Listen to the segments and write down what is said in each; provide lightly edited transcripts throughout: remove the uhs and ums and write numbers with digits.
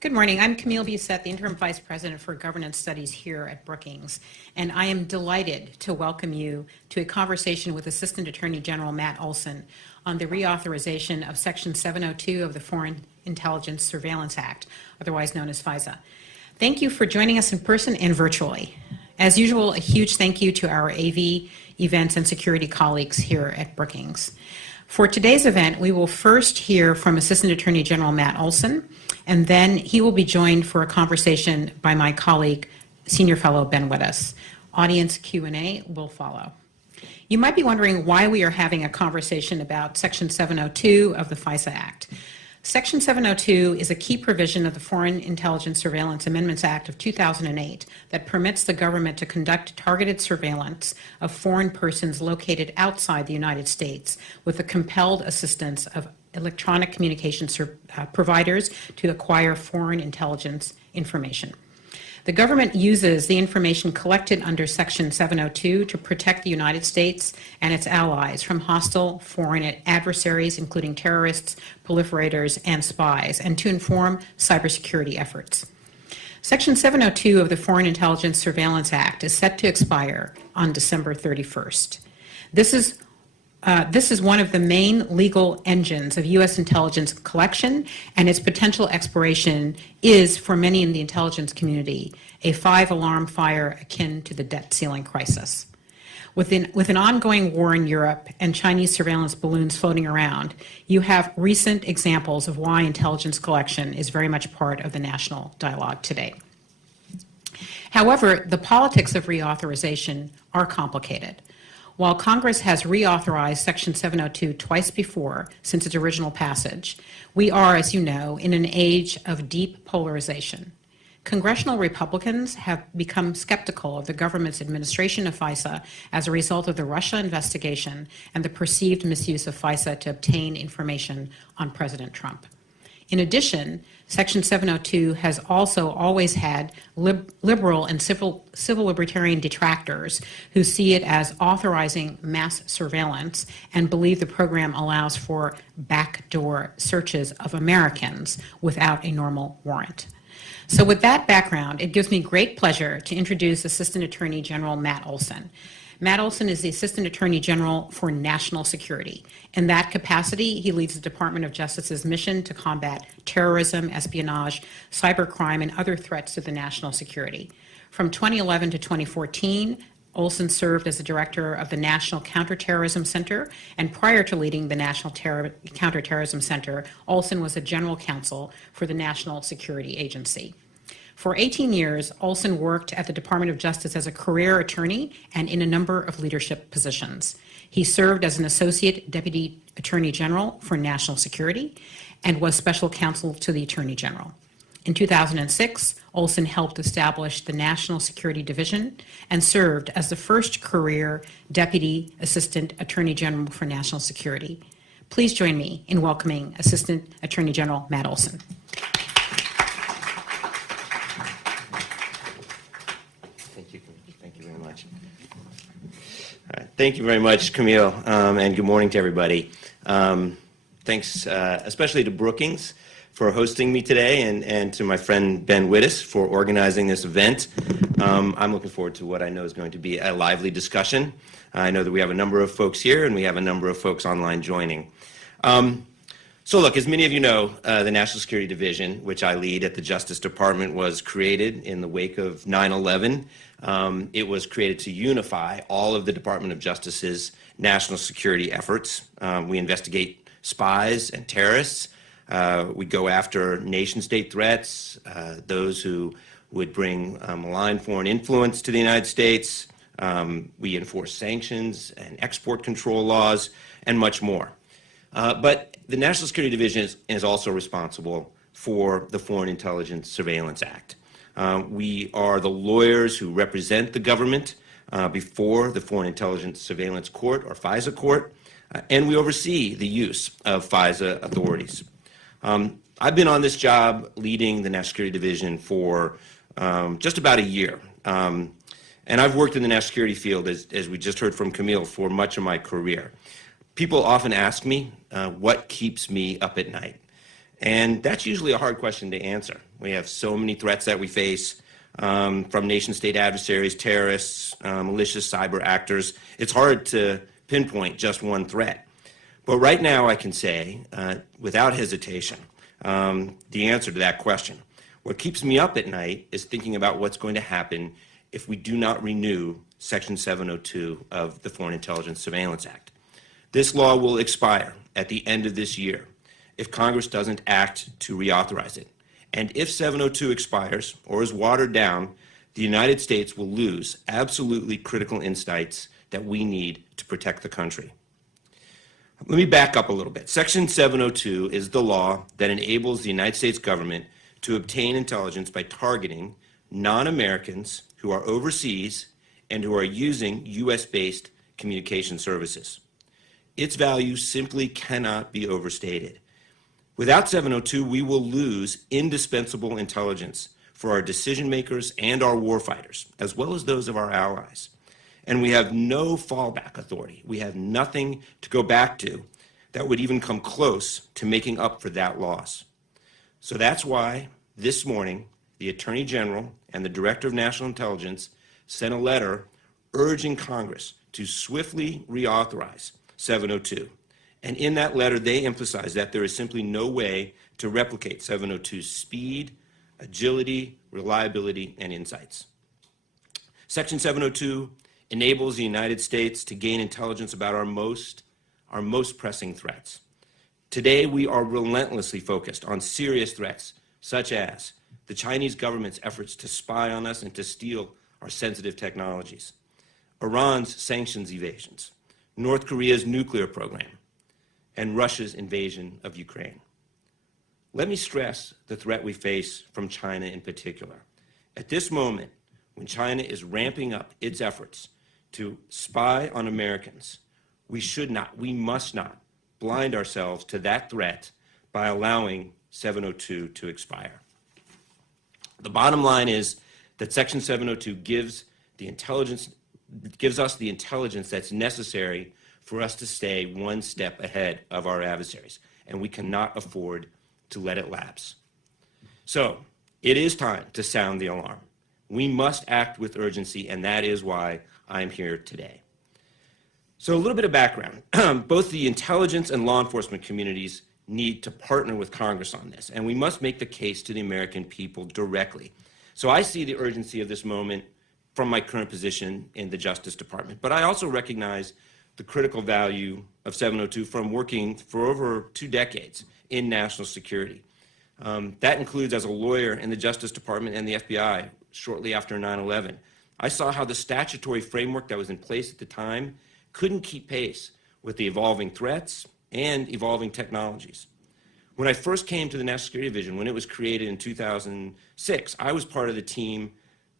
Good morning. I'm Camille Busette, the Interim Vice President for Governance Studies here at Brookings, and I am delighted to welcome you to a conversation with Assistant Attorney General Matt Olsen on the reauthorization of Section 702 of the Foreign Intelligence Surveillance Act, otherwise known as FISA. Thank you for joining us in person and virtually. As usual, a huge thank you to our AV, events, and security colleagues here at Brookings. For today's event, we will first hear from Assistant Attorney General Matt Olsen, and then he will be joined for a conversation by my colleague, Senior Fellow Ben Wittes. Audience Q&A will follow. You might be wondering why we are having a conversation about Section 702 of the FISA Act. Section 702 is a key provision of the Foreign Intelligence Surveillance Amendments Act of 2008 that permits the government to conduct targeted surveillance of foreign persons located outside the United States with the compelled assistance of electronic communication providers to acquire foreign intelligence information. The government uses the information collected under Section 702 to protect the United States and its allies from hostile foreign adversaries, including terrorists, proliferators, and spies, and to inform cybersecurity efforts. Section 702 of the Foreign Intelligence Surveillance Act is set to expire on December 31st. This is one of the main legal engines of U.S. intelligence collection, and its potential expiration is, for many in the intelligence community, a five-alarm fire akin to the debt ceiling crisis. With an ongoing war in Europe and Chinese surveillance balloons floating around, you have recent examples of why intelligence collection is very much part of the national dialogue today. However, the politics of reauthorization are complicated. While Congress has reauthorized Section 702 twice before since its original passage, we are, as you know, in an age of deep polarization. Congressional Republicans have become skeptical of the government's administration of FISA as a result of the Russia investigation and the perceived misuse of FISA to obtain information on President Trump. In addition, Section 702 has also always had liberal and civil libertarian detractors who see it as authorizing mass surveillance and believe the program allows for backdoor searches of Americans without a normal warrant. So with that background, it gives me great pleasure to introduce Assistant Attorney General Matt Olsen. Matt Olsen is the Assistant Attorney General for National Security. In that capacity, he leads the Department of Justice's mission to combat terrorism, espionage, cybercrime, and other threats to the national security. From 2011 to 2014, Olsen served as the director of the National Counterterrorism Center, and prior to leading the National Counterterrorism Center, Olsen was a general counsel for the National Security Agency. For 18 years, Olsen worked at the Department of Justice as a career attorney and in a number of leadership positions. He served as an Associate Deputy Attorney General for National Security and was Special Counsel to the Attorney General. In 2006, Olsen helped establish the National Security Division and served as the first career Deputy Assistant Attorney General for National Security. Please join me in welcoming Assistant Attorney General Matt Olsen. Thank you very much, Camille, and good morning to everybody. Thanks especially to Brookings for hosting me today, and to my friend Ben Wittes for organizing this event. I'm looking forward to what I know is going to be a lively discussion. I know that we have a number of folks here, and we have a number of folks online joining. So look, as many of you know, the National Security Division, which I lead at the Justice Department, was created in the wake of 9/11. It was created to unify all of the Department of Justice's national security efforts. We investigate spies and terrorists. We go after nation-state threats, those who would bring malign foreign influence to the United States. We enforce sanctions and export control laws, and much more. But the National Security Division is also responsible for the Foreign Intelligence Surveillance Act. We are the lawyers who represent the government before the Foreign Intelligence Surveillance Court, or FISA court, and we oversee the use of FISA authorities. I've been on this job leading the National Security Division for just about a year. And I've worked in the national security field, as we just heard from Camille, for much of my career. People often ask me what keeps me up at night. And that's usually a hard question to answer. We have so many threats that we face from nation-state adversaries, terrorists, malicious cyber actors. It's hard to pinpoint just one threat. But right now I can say, without hesitation, the answer to that question. What keeps me up at night is thinking about what's going to happen if we do not renew Section 702 of the Foreign Intelligence Surveillance Act. This law will expire at the end of this year if Congress doesn't act to reauthorize it. And if 702 expires or is watered down, the United States will lose absolutely critical insights that we need to protect the country. Let me back up a little bit. Section 702 is the law that enables the United States government to obtain intelligence by targeting non-Americans who are overseas and who are using U.S.-based communication services. Its value simply cannot be overstated. Without 702, we will lose indispensable intelligence for our decision makers and our warfighters, as well as those of our allies. And we have no fallback authority. We have nothing to go back to that would even come close to making up for that loss. So that's why this morning, the Attorney General and the Director of National Intelligence sent a letter urging Congress to swiftly reauthorize 702. And in that letter, they emphasize that there is simply no way to replicate 702's speed, agility, reliability, and insights. Section 702 enables the United States to gain intelligence about our most pressing threats. Today, we are relentlessly focused on serious threats, such as the Chinese government's efforts to spy on us and to steal our sensitive technologies, Iran's sanctions evasions, North Korea's nuclear program, and Russia's invasion of Ukraine. Let me stress the threat we face from China in particular. At this moment, when China is ramping up its efforts to spy on Americans, we must not blind ourselves to that threat by allowing 702 to expire. The bottom line is that Section 702 gives us the intelligence that's necessary for us to stay one step ahead of our adversaries, and we cannot afford to let it lapse. So it is time to sound the alarm. We must act with urgency, and that is why I'm here today. So a little bit of background. Both the intelligence and law enforcement communities need to partner with Congress on this, and we must make the case to the American people directly. So I see the urgency of this moment from my current position in the Justice Department, but I also recognize the critical value of 702 from working for over 2 decades in national security. That includes as a lawyer in the Justice Department and the FBI shortly after 9/11. I saw how the statutory framework that was in place at the time couldn't keep pace with the evolving threats and evolving technologies. When I first came to the National Security Division, when it was created in 2006, I was part of the team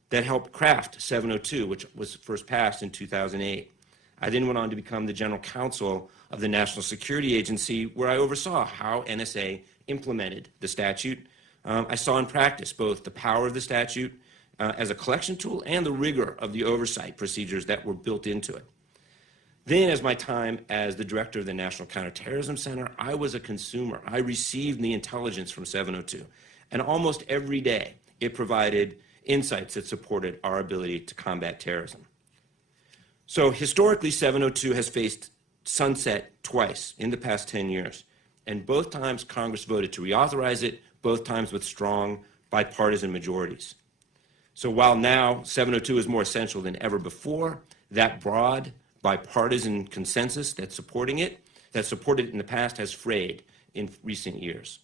that helped craft 702, which was first passed in 2008. I then went on to become the general counsel of the National Security Agency, where I oversaw how NSA implemented the statute. I saw in practice both the power of the statute as a collection tool and the rigor of the oversight procedures that were built into it. Then, as my time as the director of the National Counterterrorism Center, I was a consumer. I received the intelligence from 702, and almost every day it provided insights that supported our ability to combat terrorism. So historically, 702 has faced sunset twice in the past 10 years, and both times Congress voted to reauthorize it, both times with strong bipartisan majorities. So while now 702 is more essential than ever before, that broad bipartisan consensus that supported it in the past has frayed in recent years.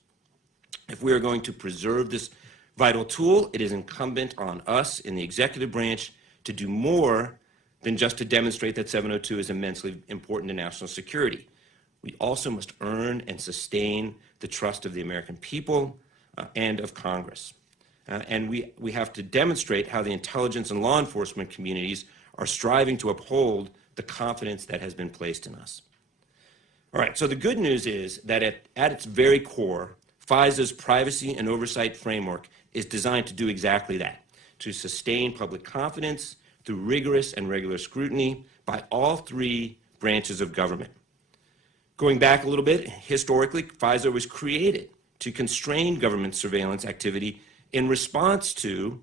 If we are going to preserve this vital tool, it is incumbent on us in the executive branch to do more than just to demonstrate that 702 is immensely important to national security. We also must earn and sustain the trust of the American people and of Congress. And we have to demonstrate how the intelligence and law enforcement communities are striving to uphold the confidence that has been placed in us. All right, so the good news is that at its very core, FISA's privacy and oversight framework is designed to do exactly that, to sustain public confidence through rigorous and regular scrutiny by all 3 branches of government. Going back a little bit, historically, FISA was created to constrain government surveillance activity in response to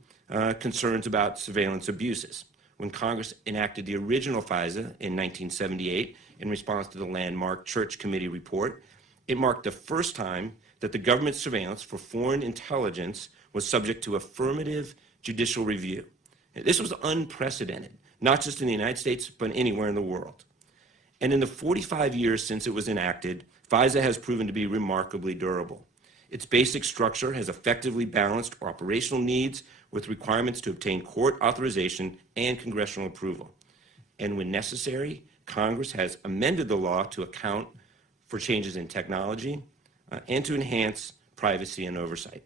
concerns about surveillance abuses. When Congress enacted the original FISA in 1978 in response to the landmark Church Committee report, it marked the first time that the government's surveillance for foreign intelligence was subject to affirmative judicial review. This was unprecedented, not just in the United States, but anywhere in the world. And in the 45 years since it was enacted, FISA has proven to be remarkably durable. Its basic structure has effectively balanced operational needs with requirements to obtain court authorization and congressional approval. And when necessary, Congress has amended the law to account for changes in technology and to enhance privacy and oversight.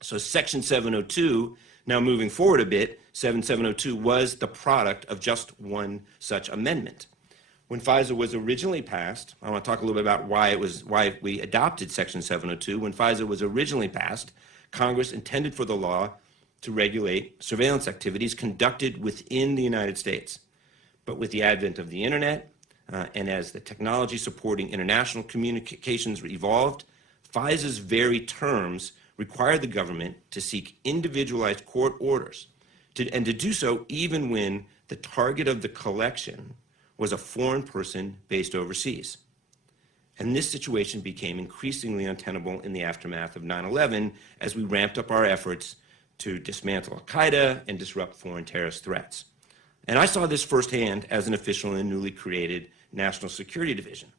So Section 702, now moving forward a bit, 7702 was the product of just one such amendment. When FISA was originally passed, I want to talk a little bit about why we adopted Section 702. When FISA was originally passed, Congress intended for the law to regulate surveillance activities conducted within the United States. But with the advent of the internet, and as the technology supporting international communications evolved, FISA's very terms require the government to seek individualized court orders, and to do so even when the target of the collection was a foreign person based overseas. And this situation became increasingly untenable in the aftermath of 9/11 as we ramped up our efforts to dismantle al-Qaeda and disrupt foreign terrorist threats. And I saw this firsthand as an official in the newly created National Security Division.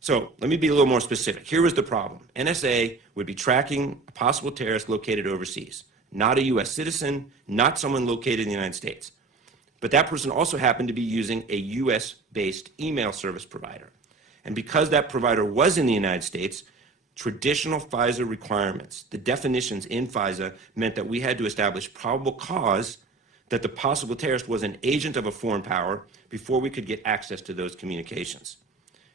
So let me be a little more specific. Here was the problem. NSA would be tracking a possible terrorist located overseas, not a U.S. citizen, not someone located in the United States. But that person also happened to be using a U.S.-based email service provider. And because that provider was in the United States, traditional FISA requirements, the definitions in FISA, meant that we had to establish probable cause that the possible terrorist was an agent of a foreign power before we could get access to those communications.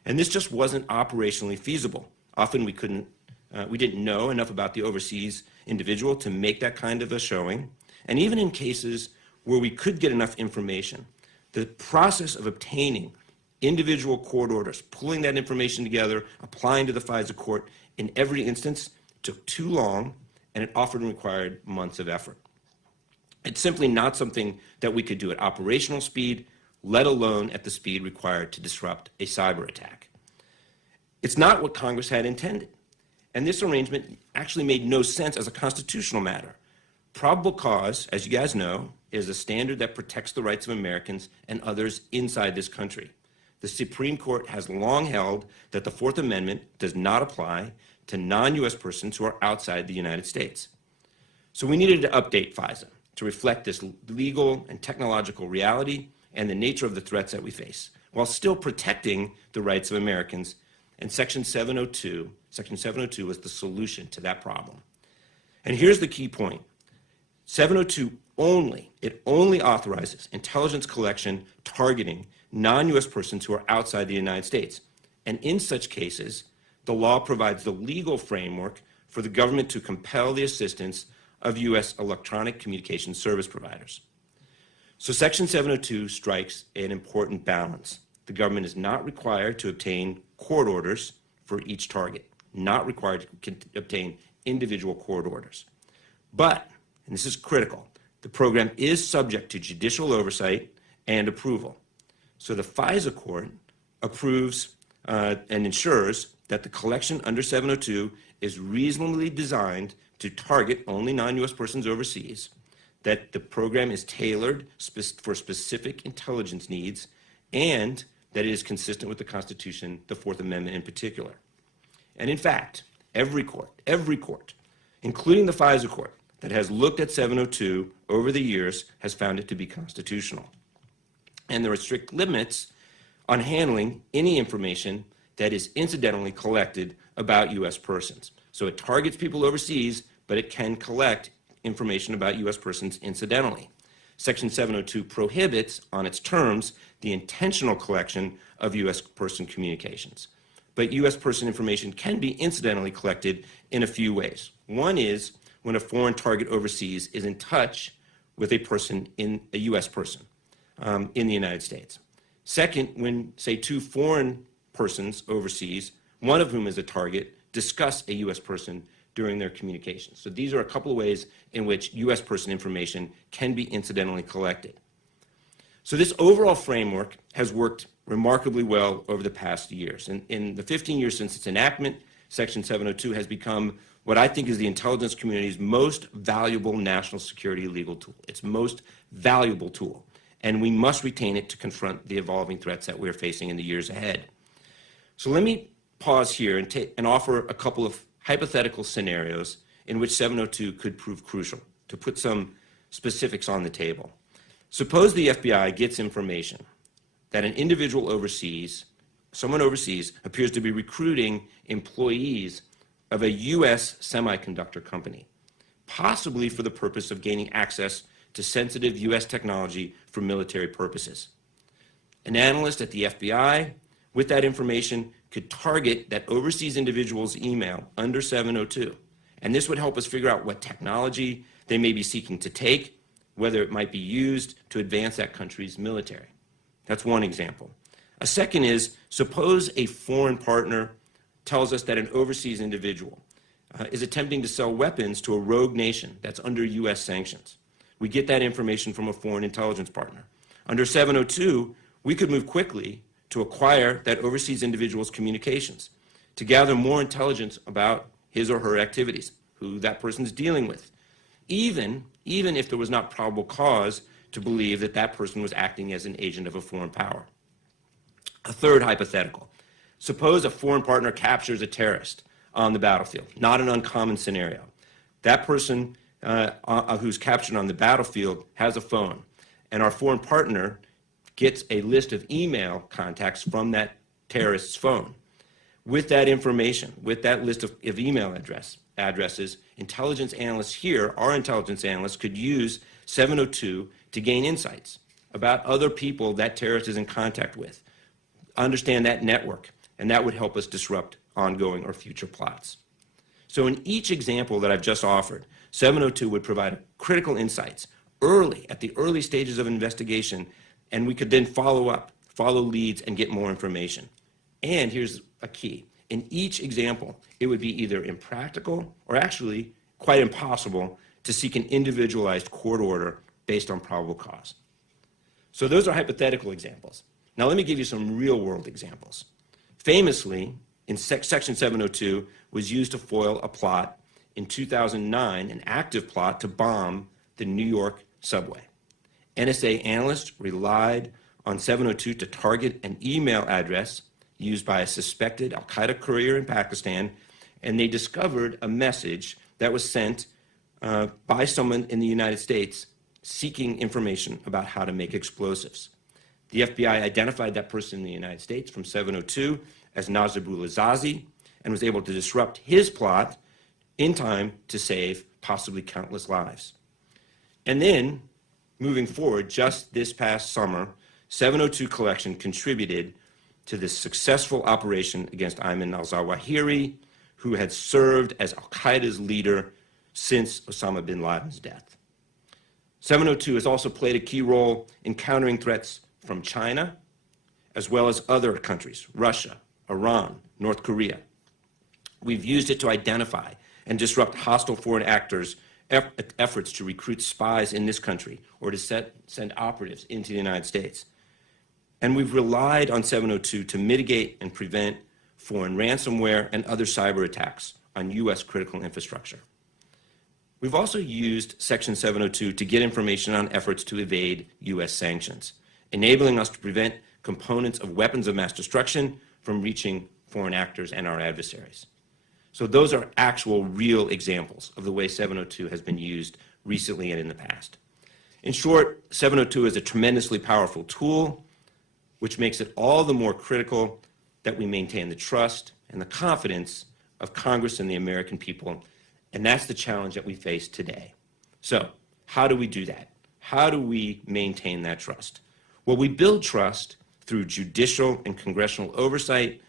And this just wasn't operationally feasible. Often we didn't know enough about the overseas individual to make that kind of a showing. And even in cases where we could get enough information, the process of obtaining individual court orders, pulling that information together, applying to the FISA court, in every instance took too long, and it often required months of effort. It's simply not something that we could do at operational speed, let alone at the speed required to disrupt a cyber attack. It's not what Congress had intended, and this arrangement actually made no sense as a constitutional matter. Probable cause, as you guys know, is a standard that protects the rights of Americans and others inside this country. The Supreme Court has long held that the Fourth Amendment does not apply to non-U.S. persons who are outside the United States. So we needed to update FISA to reflect this legal and technological reality and the nature of the threats that we face, while still protecting the rights of Americans. And Section 702 was the solution to that problem. And here's the key point. 702 only authorizes intelligence collection targeting non-U.S. persons who are outside the United States. And in such cases, the law provides the legal framework for the government to compel the assistance of U.S. electronic communication service providers. So Section 702 strikes an important balance. The government is not required to obtain court orders for each target, not required to obtain individual court orders. But, and this is critical, the program is subject to judicial oversight and approval. So the FISA court approves and ensures that the collection under 702 is reasonably designed to target only non-U.S. persons overseas, that the program is tailored for specific intelligence needs, and that it is consistent with the Constitution, the Fourth Amendment in particular. And in fact, every court, including the FISA court, that has looked at 702 over the years has found it to be constitutional. And there are strict limits on handling any information that is incidentally collected about U.S. persons. So it targets people overseas, but it can collect information about U.S. persons incidentally. Section 702 prohibits, on its terms, the intentional collection of U.S. person communications. But U.S. person information can be incidentally collected in a few ways. One is when a foreign target overseas is in touch with a person, a U.S. person in the United States. Second, when, say, two foreign persons overseas, one of whom is a target, discuss a U.S. person during their communications. So these are a couple of ways in which U.S. person information can be incidentally collected. So this overall framework has worked remarkably well over the past years. And in the 15 years since its enactment, Section 702 has become what I think is the intelligence community's most valuable national security legal tool, its most valuable tool. And we must retain it to confront the evolving threats that we're facing in the years ahead. So let me pause here and offer a couple of hypothetical scenarios in which 702 could prove crucial, to put some specifics on the table. Suppose the FBI gets information that an individual overseas, someone overseas, appears to be recruiting employees of a U.S. semiconductor company, possibly for the purpose of gaining access to sensitive U.S. technology for military purposes. An analyst at the FBI, with that information, could target that overseas individual's email under 702. And this would help us figure out what technology they may be seeking to take, whether it might be used to advance that country's military. That's one example. A second is, suppose a foreign partner tells us that an overseas individual is attempting to sell weapons to a rogue nation that's under U.S. sanctions. We get that information from a foreign intelligence partner. Under 702, we could move quickly to acquire that overseas individual's communications, to gather more intelligence about his or her activities, who that person's dealing with, even if there was not probable cause to believe that that person was acting as an agent of a foreign power. A third hypothetical. Suppose a foreign partner captures a terrorist on the battlefield, not an uncommon scenario. That person who's captured on the battlefield has a phone, and our foreign partner gets a list of email contacts from that terrorist's phone. With that information, with that list of email addresses, intelligence analysts here, our intelligence analysts, could use 702 to gain insights about other people that terrorist is in contact with, understand that network, and that would help us disrupt ongoing or future plots. So in each example that I've just offered, 702 would provide critical insights early, at the early stages of investigation, and we could then follow leads, and get more information. And here's a key. In each example, it would be either impractical or actually quite impossible to seek an individualized court order based on probable cause. So those are hypothetical examples. Now let me give you some real-world examples. Famously, in Section 702 was used to foil a plot in 2009, an active plot to bomb the New York subway. NSA analysts relied on 702 to target an email address used by a suspected al-Qaeda courier in Pakistan, and they discovered a message that was sent by someone in the United States seeking information about how to make explosives. The FBI identified that person in the United States from 702 as Nazibullah Zazi and was able to disrupt his plot in time to save possibly countless lives. And then, moving forward, just this past summer, 702 collection contributed to this successful operation against Ayman al-Zawahiri, who had served as al-Qaeda's leader since Osama bin Laden's death. 702 has also played a key role in countering threats from China, as well as other countries, Russia, Iran, North Korea. We've used it to identify and disrupt hostile foreign actors' efforts to recruit spies in this country or to send operatives into the United States. And we've relied on 702 to mitigate and prevent foreign ransomware and other cyber attacks on U.S. critical infrastructure. We've also used Section 702 to get information on efforts to evade U.S. sanctions, enabling us to prevent components of weapons of mass destruction from reaching foreign actors and our adversaries. So those are actual, real examples of the way 702 has been used recently and in the past. In short, 702 is a tremendously powerful tool, which makes it all the more critical that we maintain the trust and the confidence of Congress and the American people, and that's the challenge that we face today. So how do we do that? How do we maintain that trust? Well, we build trust through judicial and congressional oversight,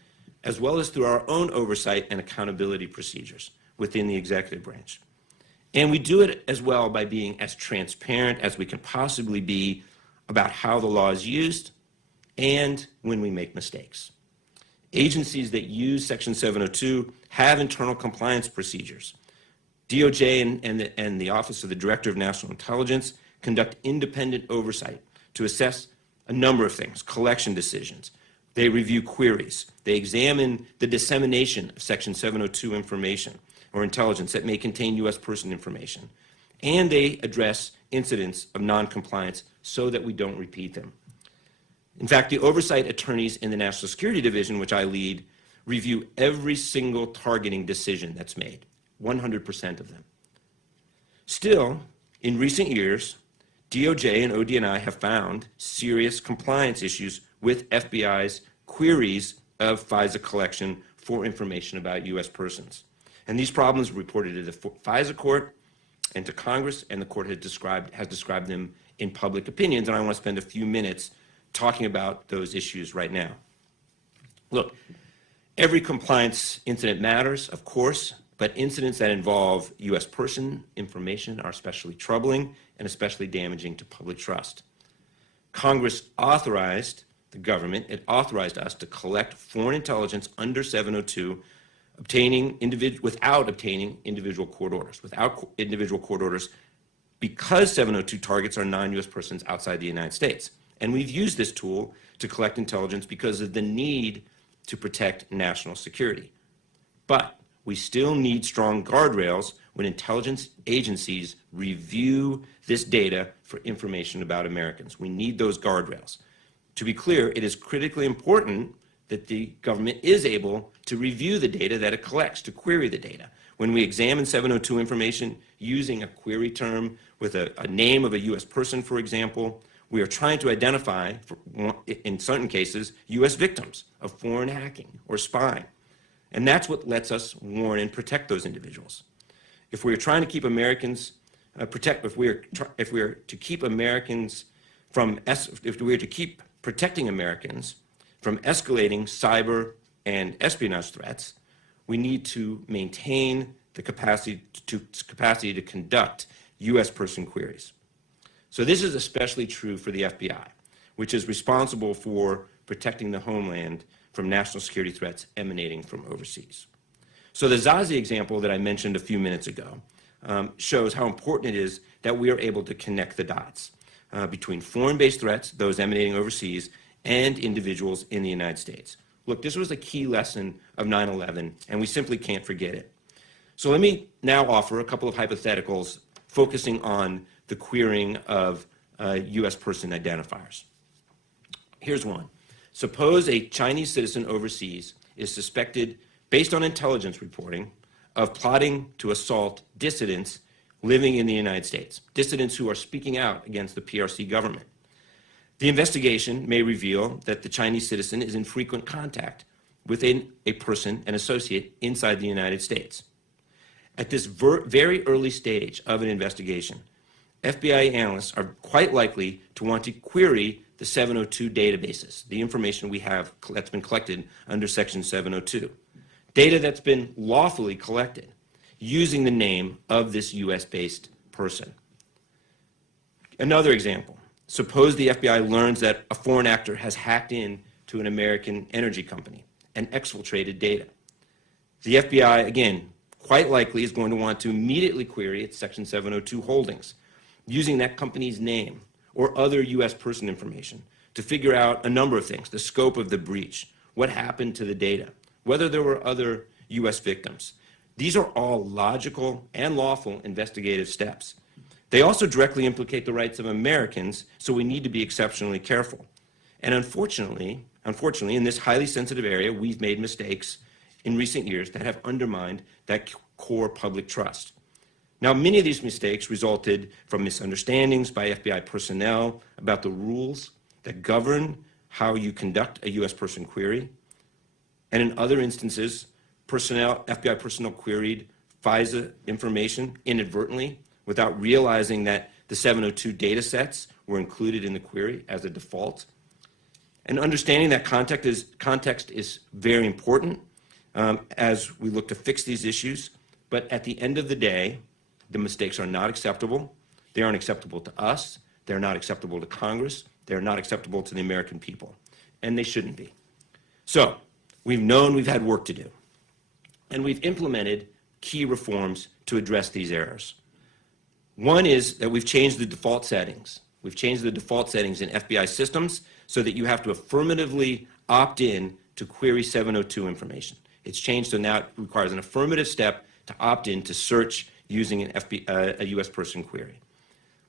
as well as through our own oversight and accountability procedures within the executive branch. And we do it as well by being as transparent as we can possibly be about how the law is used and when we make mistakes. Agencies that use Section 702 have internal compliance procedures. DOJ and the Office of the Director of National Intelligence conduct independent oversight to assess a number of things, collection decisions. They review queries. They examine the dissemination of Section 702 information or intelligence that may contain U.S. person information. And they address incidents of noncompliance so that we don't repeat them. In fact, the oversight attorneys in the National Security Division, which I lead, review every single targeting decision that's made, 100% of them. Still, in recent years, DOJ and ODNI have found serious compliance issues with FBI's queries of FISA collection for information about U.S. persons. And these problems were reported to the FISA court and to Congress, and the court has described them in public opinions, and I want to spend a few minutes talking about those issues right now. Look, every compliance incident matters, of course, but incidents that involve U.S. person information are especially troubling and especially damaging to public trust. Congress authorized the government, it authorized us to collect foreign intelligence under 702 without obtaining individual court orders, because 702 targets are non-U.S. persons outside the United States. And we've used this tool to collect intelligence because of the need to protect national security. But we still need strong guardrails when intelligence agencies review this data for information about Americans. We need those guardrails. To be clear, it is critically important that the government is able to review the data that it collects, to query the data. When we examine 702 information using a query term with a name of a U.S. person, for example, we are trying to identify, in certain cases, U.S. victims of foreign hacking or spying. And that's what lets us warn and protect those individuals. If we are trying to keep Americans if we are to keep protecting Americans from escalating cyber and espionage threats, we need to maintain the capacity to conduct U.S. person queries. So this is especially true for the FBI, which is responsible for protecting the homeland from national security threats emanating from overseas. So the Zazi example that I mentioned a few minutes ago shows how important it is that we are able to connect the dots between foreign-based threats, those emanating overseas, and individuals in the United States. Look, this was a key lesson of 9/11, and we simply can't forget it. So let me now offer a couple of hypotheticals focusing on the querying of U.S. person identifiers. Here's one. Suppose a Chinese citizen overseas is suspected, based on intelligence reporting, of plotting to assault dissidents living in the United States, dissidents who are speaking out against the PRC government. The investigation may reveal that the Chinese citizen is in frequent contact with a person, an associate, inside the United States. At this very early stage of an investigation, FBI analysts are quite likely to want to query the 702 databases, the information we have that's been collected under Section 702, data that's been lawfully collected using the name of this U.S.-based person. Another example. Suppose the FBI learns that a foreign actor has hacked in to an American energy company and exfiltrated data. The FBI, again, quite likely is going to want to immediately query its Section 702 holdings using that company's name or other U.S. person information to figure out a number of things: the scope of the breach, what happened to the data, whether there were other U.S. victims. These are all logical and lawful investigative steps. They also directly implicate the rights of Americans, so we need to be exceptionally careful. And unfortunately, in this highly sensitive area, we've made mistakes in recent years that have undermined that core public trust. Now, many of these mistakes resulted from misunderstandings by FBI personnel about the rules that govern how you conduct a U.S. person query. And in other instances, FBI personnel queried FISA information inadvertently without realizing that the 702 data sets were included in the query as a default. And understanding that context is very important as we look to fix these issues. But at the end of the day, the mistakes are not acceptable. They aren't acceptable to us. They're not acceptable to Congress. They're not acceptable to the American people. And they shouldn't be. So We've known we've had work to do, and we've implemented key reforms to address these errors. One is that we've changed the default settings. We've changed the default settings in FBI systems so that you have to affirmatively opt in to query 702 information. It's changed so now it requires an affirmative step to opt in to search using a U.S. person query.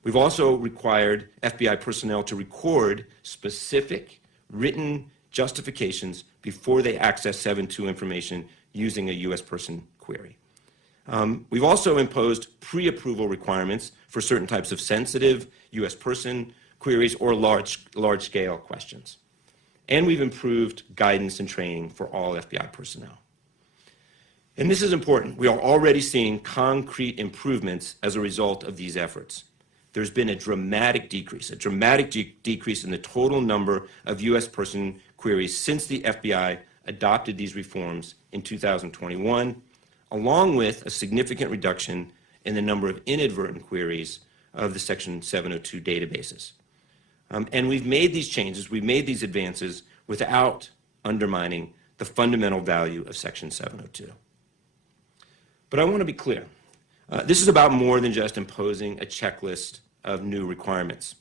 We've also required FBI personnel to record specific written justifications before they access 702 information using a U.S. person query. We've also imposed pre-approval requirements for certain types of sensitive U.S. person queries or large-scale questions. And we've improved guidance and training for all FBI personnel. And this is important. We are already seeing concrete improvements as a result of these efforts. There's been a dramatic decrease in the total number of U.S. person queries since the FBI adopted these reforms in 2021, along with a significant reduction in the number of inadvertent queries of the Section 702 databases. And we've made these changes, we've made these advances without undermining the fundamental value of Section 702. But I want to be clear. This is about more than just imposing a checklist of new requirements.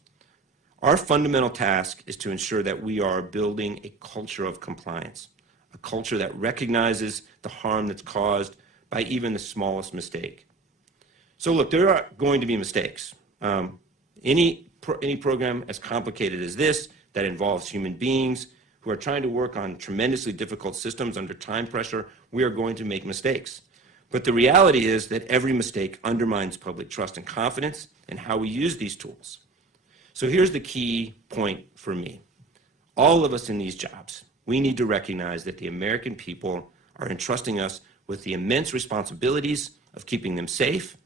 Our fundamental task is to ensure that we are building a culture of compliance, a culture that recognizes the harm that's caused by even the smallest mistake. So look, there are going to be mistakes. Any program as complicated as this that involves human beings who are trying to work on tremendously difficult systems under time pressure, we are going to make mistakes. But the reality is that every mistake undermines public trust and confidence in how we use these tools. So here's the key point for me. All of us in these jobs, we need to recognize that the American people are entrusting us with the immense responsibilities of keeping them safe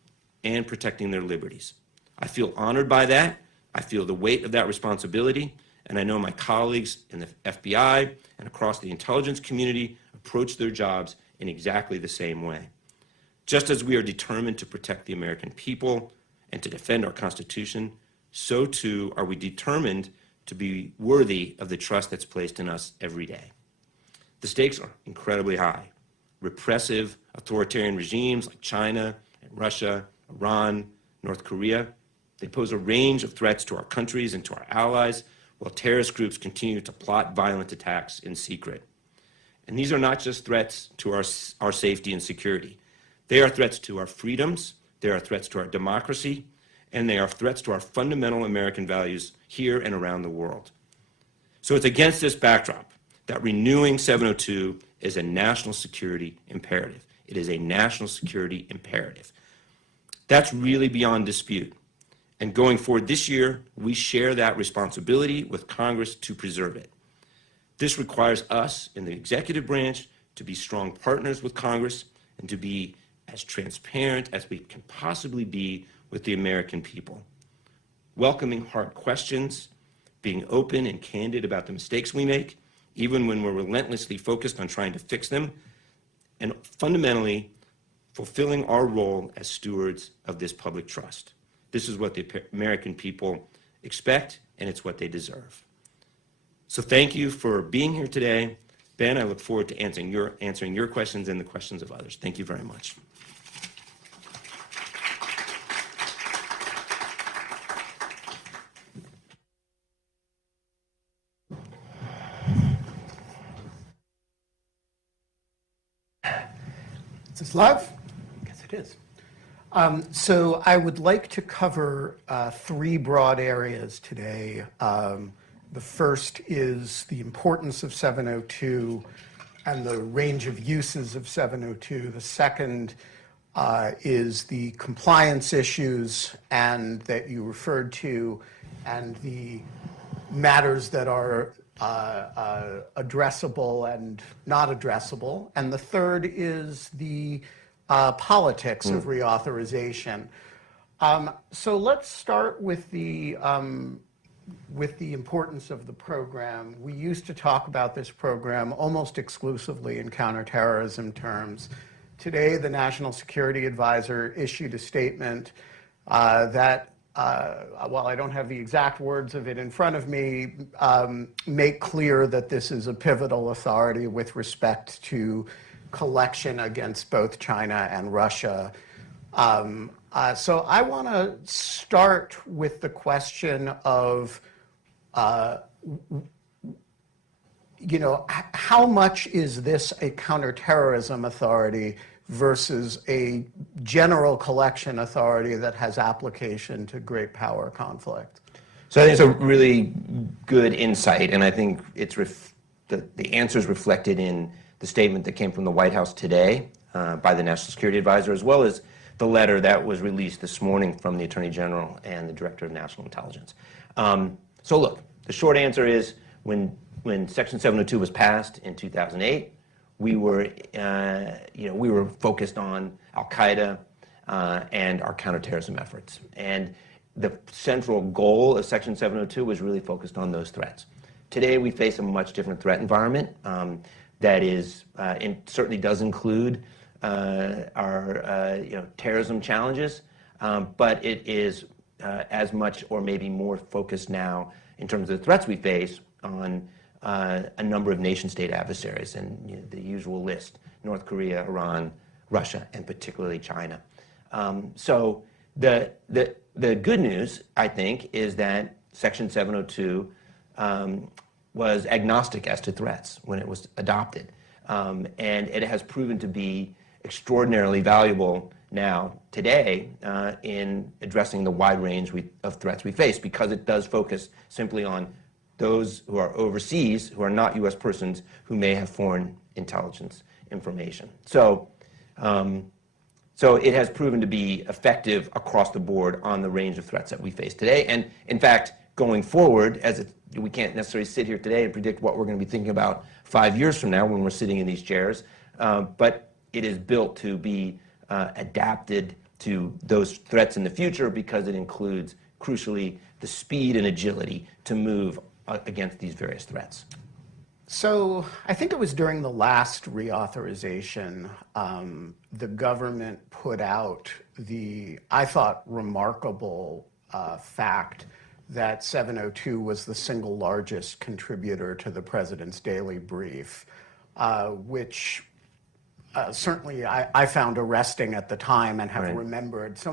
and protecting their liberties. I feel honored by that. I feel the weight of that responsibility, and I know my colleagues in the FBI and across the intelligence community approach their jobs in exactly the same way. Just as we are determined to protect the American people and to defend our Constitution, so too are we determined to be worthy of the trust that's placed in us every day. The stakes are incredibly high. Repressive, authoritarian regimes like China and Russia, Iran, North Korea, they pose a range of threats to our countries and to our allies, while terrorist groups continue to plot violent attacks in secret. And these are not just threats to our safety and security. They are threats to our freedoms, they are threats to our democracy, and they are threats to our fundamental American values here and around the world. So it's against this backdrop that renewing 702 is a national security imperative. It is a national security imperative. That's really beyond dispute. And going forward this year, we share that responsibility with Congress to preserve it. This requires us in the executive branch to be strong partners with Congress and to be as transparent as we can possibly be with the American people. Welcoming hard questions, being open and candid about the mistakes we make, even when we're relentlessly focused on trying to fix them, and fundamentally fulfilling our role as stewards of this public trust. This is what the American people expect, and it's what they deserve. So thank you for being here today. Ben, I look forward to answering your questions and the questions of others. Thank you very much. Is this live? Yes, it is. So I would like to cover three broad areas today. The first is the importance of 702 and the range of uses of 702. The second is the compliance issues and that you referred to and the matters that are addressable and not addressable. And the third is the politics of reauthorization. So let's start with the importance of the program. We used to talk about this program almost exclusively in counterterrorism terms. Today, the National Security Advisor issued a statement that while I don't have the exact words of it in front of me, make clear that this is a pivotal authority with respect to collection against both China and Russia. So I want to start with the question of, how much is this a counterterrorism authority versus a general collection authority that has application to great power conflict? So I think it's a really good insight, and I think it's the answer is reflected in the statement that came from the White House today by the National Security Advisor, as well as the letter that was released this morning from the Attorney General and the Director of National Intelligence. So look, the short answer is when Section 702 was passed in 2008, we were focused on Al-Qaeda and our counterterrorism efforts. And the central goal of Section 702 was really focused on those threats. Today, we face a much different threat environment that is, certainly does include our terrorism challenges, but it is as much or maybe more focused now in terms of the threats we face on a number of nation-state adversaries, and the usual list: North Korea, Iran, Russia, and particularly China. So the good news, I think, is that Section 702 was agnostic as to threats when it was adopted, and it has proven to be extraordinarily valuable now, today, in addressing the wide range of threats we face, because it does focus simply on those who are overseas, who are not U.S. persons, who may have foreign intelligence information. So it has proven to be effective across the board on the range of threats that we face today. And in fact, going forward, we can't necessarily sit here today and predict what we're going to be thinking about 5 years from now when we're sitting in these chairs, but it is built to be adapted to those threats in the future, because it includes, crucially, the speed and agility to move against these various threats. So I think it was during the last reauthorization, the government put out the, I thought, remarkable fact that 702 was the single largest contributor to the president's daily brief, which certainly I found arresting at the time and have remembered. So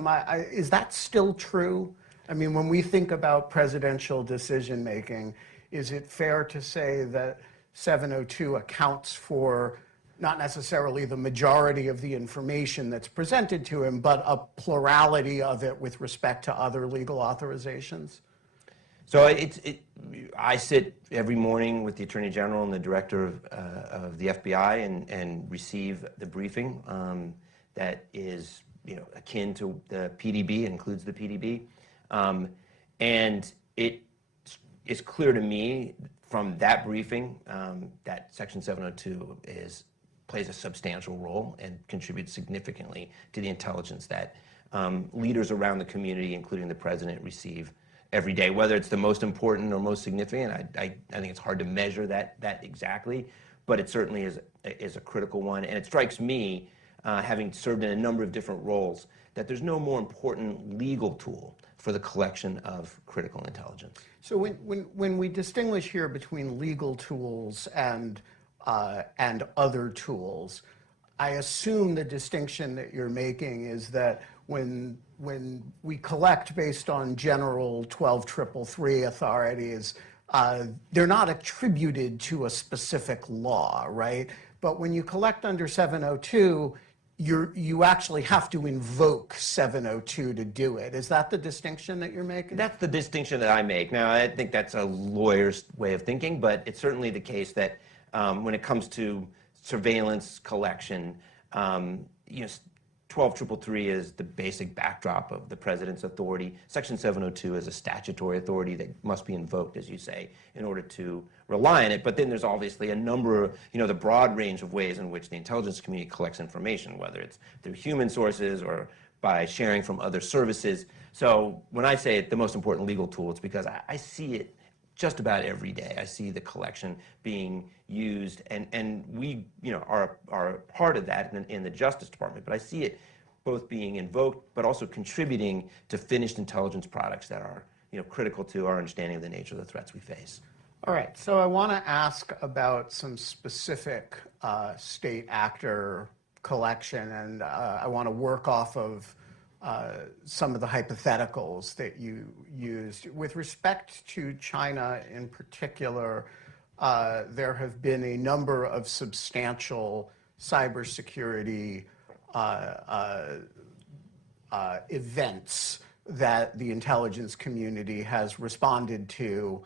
is that still true? I mean, when we think about presidential decision-making, is it fair to say that 702 accounts for not necessarily the majority of the information that's presented to him, but a plurality of it with respect to other legal authorizations? So I sit every morning with the Attorney General and the Director of the FBI and receive the briefing that is akin to the PDB, includes the PDB. And it is clear to me from that briefing that Section 702 plays a substantial role and contributes significantly to the intelligence that leaders around the community, including the President, receive every day. Whether it's the most important or most significant, I think it's hard to measure that exactly, but it certainly is a critical one. And it strikes me, having served in a number of different roles, that there's no more important legal tool for the collection of critical intelligence. So when we distinguish here between legal tools and other tools, I assume the distinction that you're making is that when we collect based on general 12333 authorities, they're not attributed to a specific law, right? But when you collect under 702, you actually have to invoke 702 to do it. Is that the distinction that you're making? That's the distinction that I make. Now, I think that's a lawyer's way of thinking, but it's certainly the case that when it comes to surveillance collection, 12333 is the basic backdrop of the president's authority. Section 702 is a statutory authority that must be invoked, as you say, in order to rely on it. But then there's obviously a number of, the broad range of ways in which the intelligence community collects information, whether it's through human sources or by sharing from other services. So when I say the most important legal tool, it's because I see it just about every day. I see the collection being used, and we are part of that in the Justice Department, but I see it both being invoked, but also contributing to finished intelligence products that are critical to our understanding of the nature of the threats we face. All right, so I want to ask about some specific state actor collection, and I want to work off of some of the hypotheticals that you used. With respect to China in particular, there have been a number of substantial cybersecurity events that the intelligence community has responded to,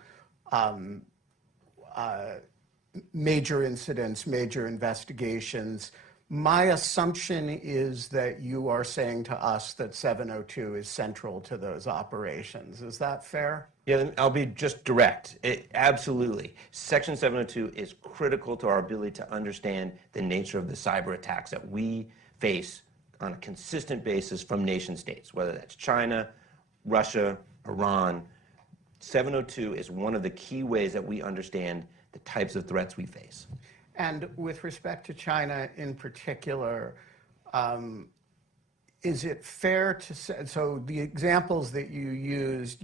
major incidents, major investigations. My assumption is that you are saying to us that 702 is central to those operations. Is that fair? Yeah, I'll be just direct. Absolutely. Section 702 is critical to our ability to understand the nature of the cyber attacks that we face on a consistent basis from nation states, whether that's China, Russia, Iran. 702 is one of the key ways that we understand the types of threats we face. And with respect to China in particular, is it fair to say, so the examples that you used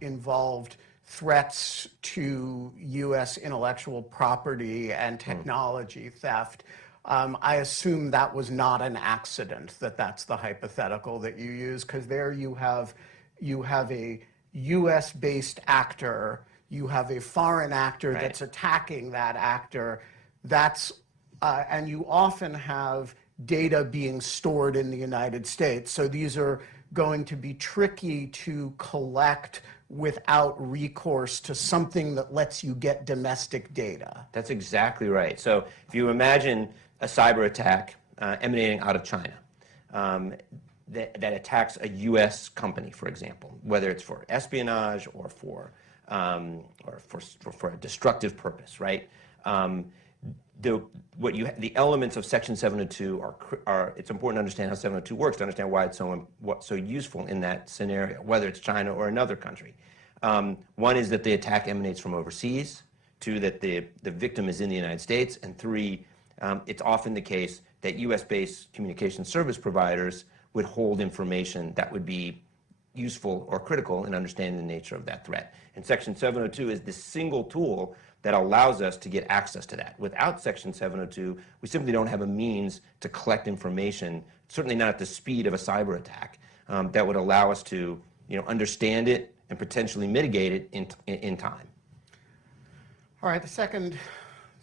involved threats to U.S. intellectual property and technology theft. I assume that was not an accident, that's the hypothetical that you use, because there you have a U.S.-based actor, you have a foreign actor that's attacking that actor. And you often have data being stored in the United States. So these are going to be tricky to collect without recourse to something that lets you get domestic data. That's exactly right. So if you imagine a cyber attack emanating out of China that attacks a U.S. company, for example, whether it's for espionage or for a destructive purpose, right? The elements of Section 702 are it's important to understand how 702 works to understand why it's so useful in that scenario, whether it's China or another country. One is that the attack emanates from overseas. Two, that the victim is in the United States. And three, it's often the case that U.S.-based communication service providers would hold information that would be useful or critical in understanding the nature of that threat. And Section 702 is the single tool that allows us to get access to that. Without Section 702, we simply don't have a means to collect information, certainly not at the speed of a cyber attack, that would allow us to understand it and potentially mitigate it in time. All right, the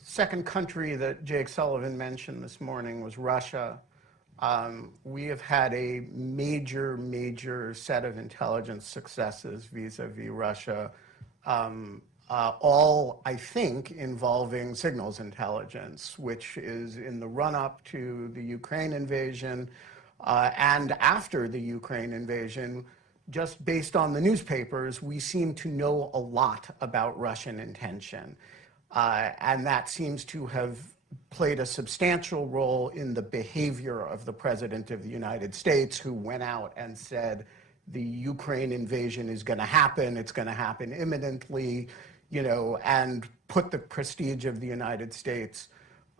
second country that Jake Sullivan mentioned this morning was Russia. We have had a major set of intelligence successes vis-a-vis Russia, all, I think, involving signals intelligence, which is in the run-up to the Ukraine invasion and after the Ukraine invasion. Just based on the newspapers, we seem to know a lot about Russian intention. And that seems to have played a substantial role in the behavior of the President of the United States, who went out and said, the Ukraine invasion is going to happen, it's going to happen imminently, and put the prestige of the United States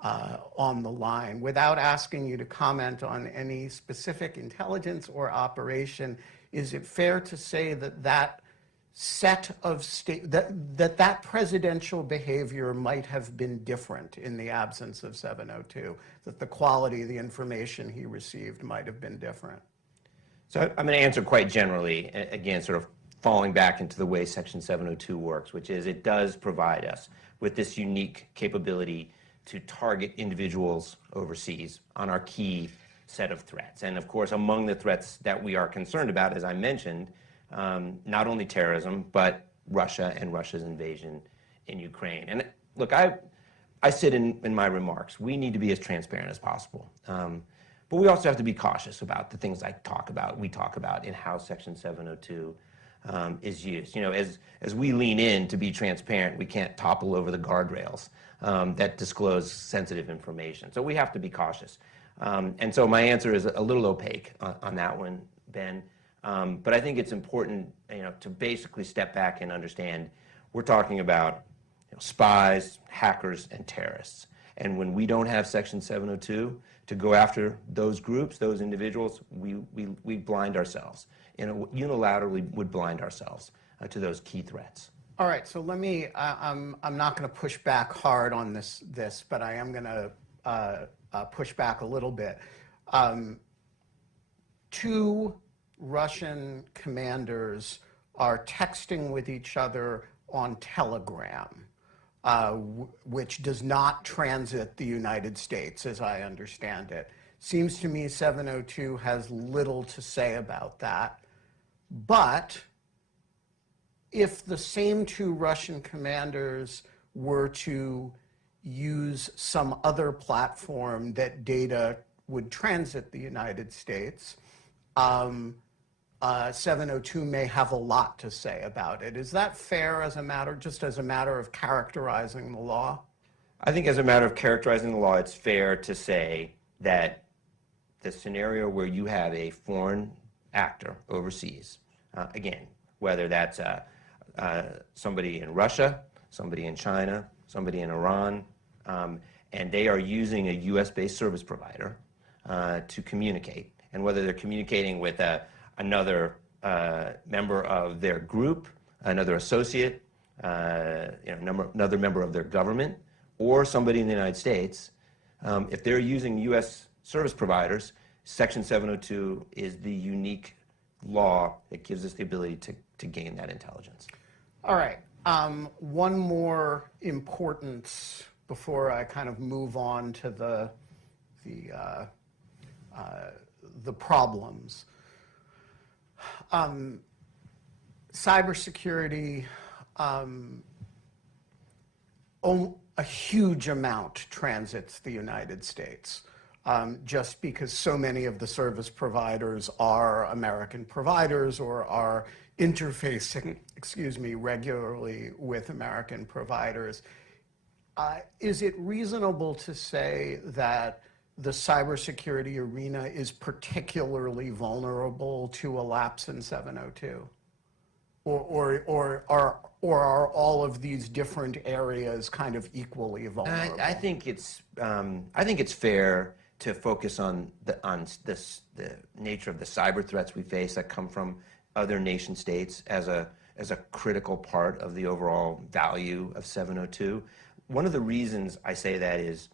on the line. Without asking you to comment on any specific intelligence or operation, is it fair to say that set of that presidential behavior might have been different in the absence of 702, that the quality of the information he received might have been different? So I'm going to answer quite generally, again, sort of falling back into the way Section 702 works, which is it does provide us with this unique capability to target individuals overseas on our key set of threats. And of course, among the threats that we are concerned about, as I mentioned, not only terrorism, but Russia and Russia's invasion in Ukraine. And look, I said in my remarks, we need to be as transparent as possible. But we also have to be cautious about the things we talk about in how Section 702 is used. As we lean in to be transparent, we can't topple over the guardrails that disclose sensitive information. So we have to be cautious. And so my answer is a little opaque on that one, Ben. But I think it's important, to basically step back and understand we're talking about spies, hackers, and terrorists. And when we don't have Section 702 to go after those groups, those individuals, we blind ourselves. Unilaterally would blind ourselves to those key threats. All right, so let me, I'm not going to push back hard on this, but I am going to push back a little bit. Two Russian commanders are texting with each other on Telegram, which does not transit the United States, as I understand it. Seems to me 702 has little to say about that. But if the same two Russian commanders were to use some other platform that data would transit the United States, 702 may have a lot to say about it. Is that fair just as a matter of characterizing the law? I think as a matter of characterizing the law, it's fair to say that the scenario where you have a foreign actor overseas, again, whether that's somebody in Russia, somebody in China, somebody in Iran, and they are using a US-based service provider to communicate, and whether they're communicating with another member of their group, another associate, another member of their government, or somebody in the United States, if they're using US service providers, Section 702 is the unique law that gives us the ability to gain that intelligence. All right. One more importance before I kind of move on to the problems. Cybersecurity, a huge amount transits the United States, just because so many of the service providers are American providers or are interfacing, regularly with American providers. Is it reasonable to say that the cybersecurity arena is particularly vulnerable to a lapse in 702? Or are all of these different areas kind of equally vulnerable? I think it's fair to focus on the nature of the cyber threats we face that come from other nation states as a critical part of the overall value of 702. One of the reasons I say that is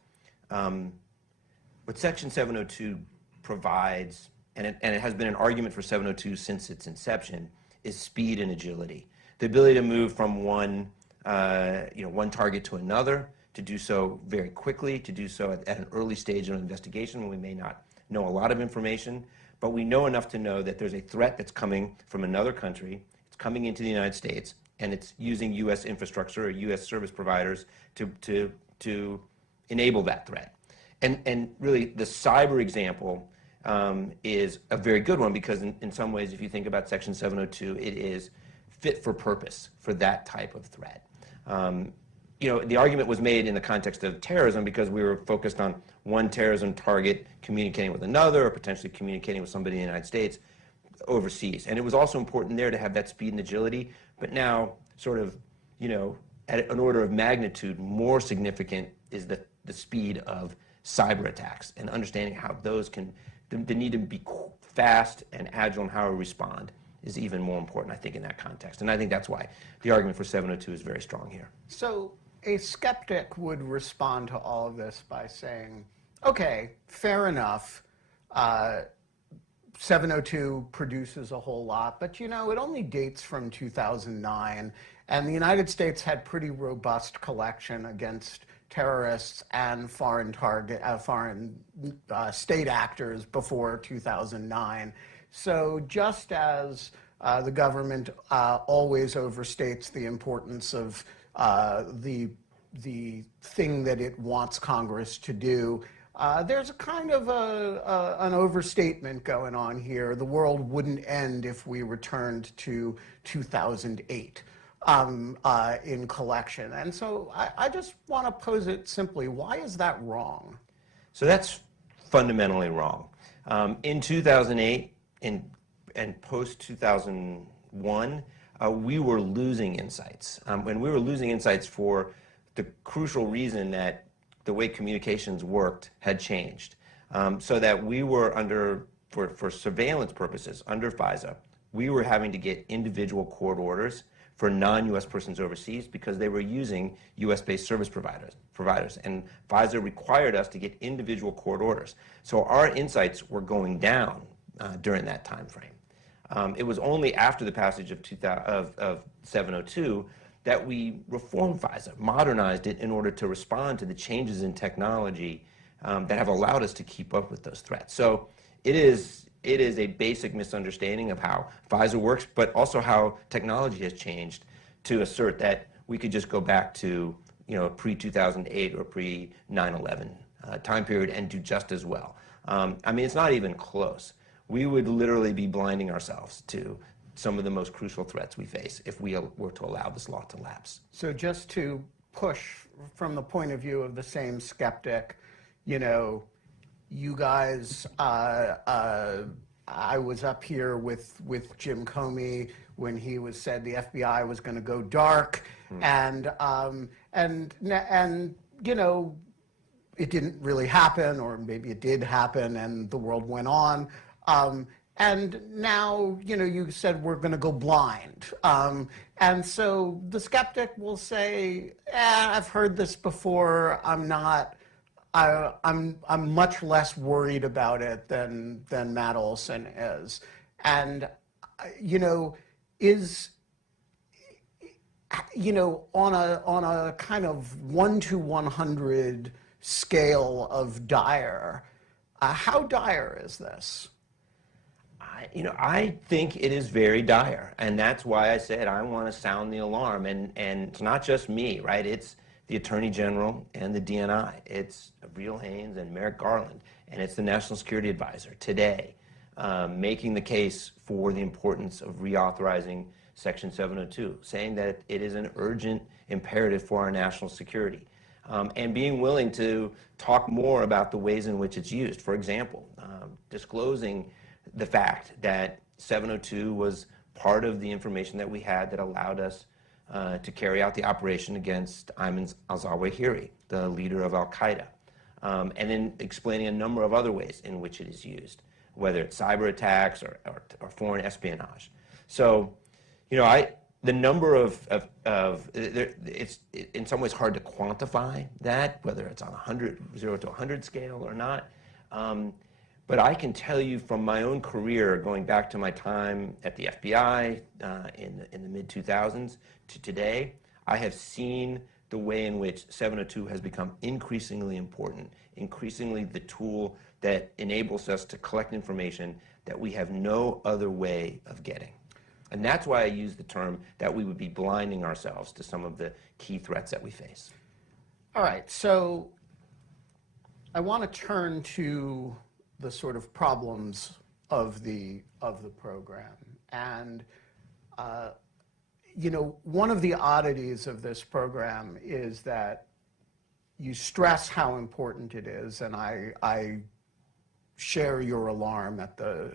what Section 702 provides, and it has been an argument for 702 since its inception, is speed and agility. The ability to move from one target to another, to do so very quickly, to do so at an early stage of an investigation when we may not know a lot of information, but we know enough to know that there's a threat that's coming from another country, it's coming into the United States, and it's using U.S. infrastructure or U.S. service providers to enable that threat. And really, the cyber example is a very good one because in some ways, if you think about Section 702, it is fit for purpose for that type of threat. The argument was made in the context of terrorism because we were focused on one terrorism target communicating with another or potentially communicating with somebody in the United States overseas. And it was also important there to have that speed and agility, but now sort of, at an order of magnitude more significant is the speed of cyber attacks and understanding how those the need to be fast and agile in how we respond is even more important, I think, in that context. And I think that's why the argument for 702 is very strong here. So a skeptic would respond to all of this by saying, okay, fair enough, 702 produces a whole lot, but it only dates from 2009, and the United States had pretty robust collection against terrorists and foreign state actors before 2009. So just as the government always overstates the importance of the thing that it wants Congress to do, there's a kind of an overstatement going on here. The world wouldn't end if we returned to 2008 in collection. And so I just want to pose it simply. Why is that wrong? So that's fundamentally wrong. In 2008 and post-2001, we were losing insights. And we were losing insights for the crucial reason that the way communications worked had changed. so that we were under, for surveillance purposes, under FISA, we were having to get individual court orders for non-U.S. persons overseas because they were using U.S.-based service providers. And FISA required us to get individual court orders. So our insights were going down during that time frame. It was only after the passage of 702 that we reformed FISA, modernized it in order to respond to the changes in technology that have allowed us to keep up with those threats. So it is a basic misunderstanding of how FISA works, but also how technology has changed to assert that we could just go back to, pre-2008 or pre-9/11 time period and do just as well. I mean, it's not even close. We would literally be blinding ourselves to some of the most crucial threats we face if we were to allow this law to lapse. So just to push from the point of view of the same skeptic, you guys, I was up here with Jim Comey when he said the FBI was going to go dark, and it didn't really happen, or maybe it did happen, and the world went on. And now, you said we're going to go blind. And so the skeptic will say, I've heard this before. I'm much less worried about it than Matt Olsen is. And, on a kind of 1 to 100 scale of dire, how dire is this? I think it is very dire, and that's why I said I want to sound the alarm. And it's not just me, right? It's the Attorney General and the DNI. It's Avril Haines and Merrick Garland, and it's the National Security Advisor today making the case for the importance of reauthorizing Section 702, saying that it is an urgent imperative for our national security, and being willing to talk more about the ways in which it's used. For example, disclosing the fact that 702 was part of the information that we had that allowed us to carry out the operation against Ayman al-Zawahiri, the leader of Al-Qaeda, and then explaining a number of other ways in which it is used, whether it's cyber attacks or foreign espionage. So, the number it's in some ways hard to quantify that, whether it's on 0 to 100 scale or not. But I can tell you from my own career, going back to my time at the FBI in the mid-2000s to today, I have seen the way in which 702 has become increasingly important, increasingly the tool that enables us to collect information that we have no other way of getting. And that's why I use the term that we would be blinding ourselves to some of the key threats that we face. All right, so I want to turn to the sort of problems of the program. And, one of the oddities of this program is that you stress how important it is, and I share your alarm at the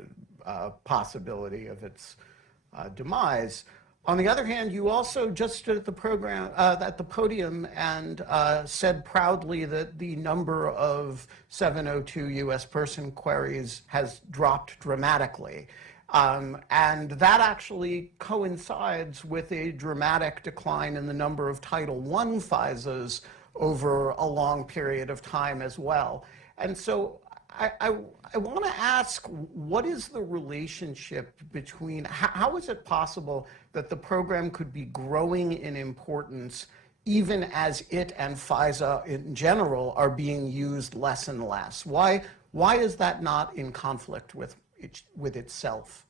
possibility of its demise. On the other hand, you also just stood at the program, at the podium, and said proudly that the number of 702 U.S. person queries has dropped dramatically. And that actually coincides with a dramatic decline in the number of Title I FISAs over a long period of time as well. And so I want to ask, what is the relationship between, how is it possible that the program could be growing in importance even as it and FISA in general are being used less and less? Why is that not in conflict with itself?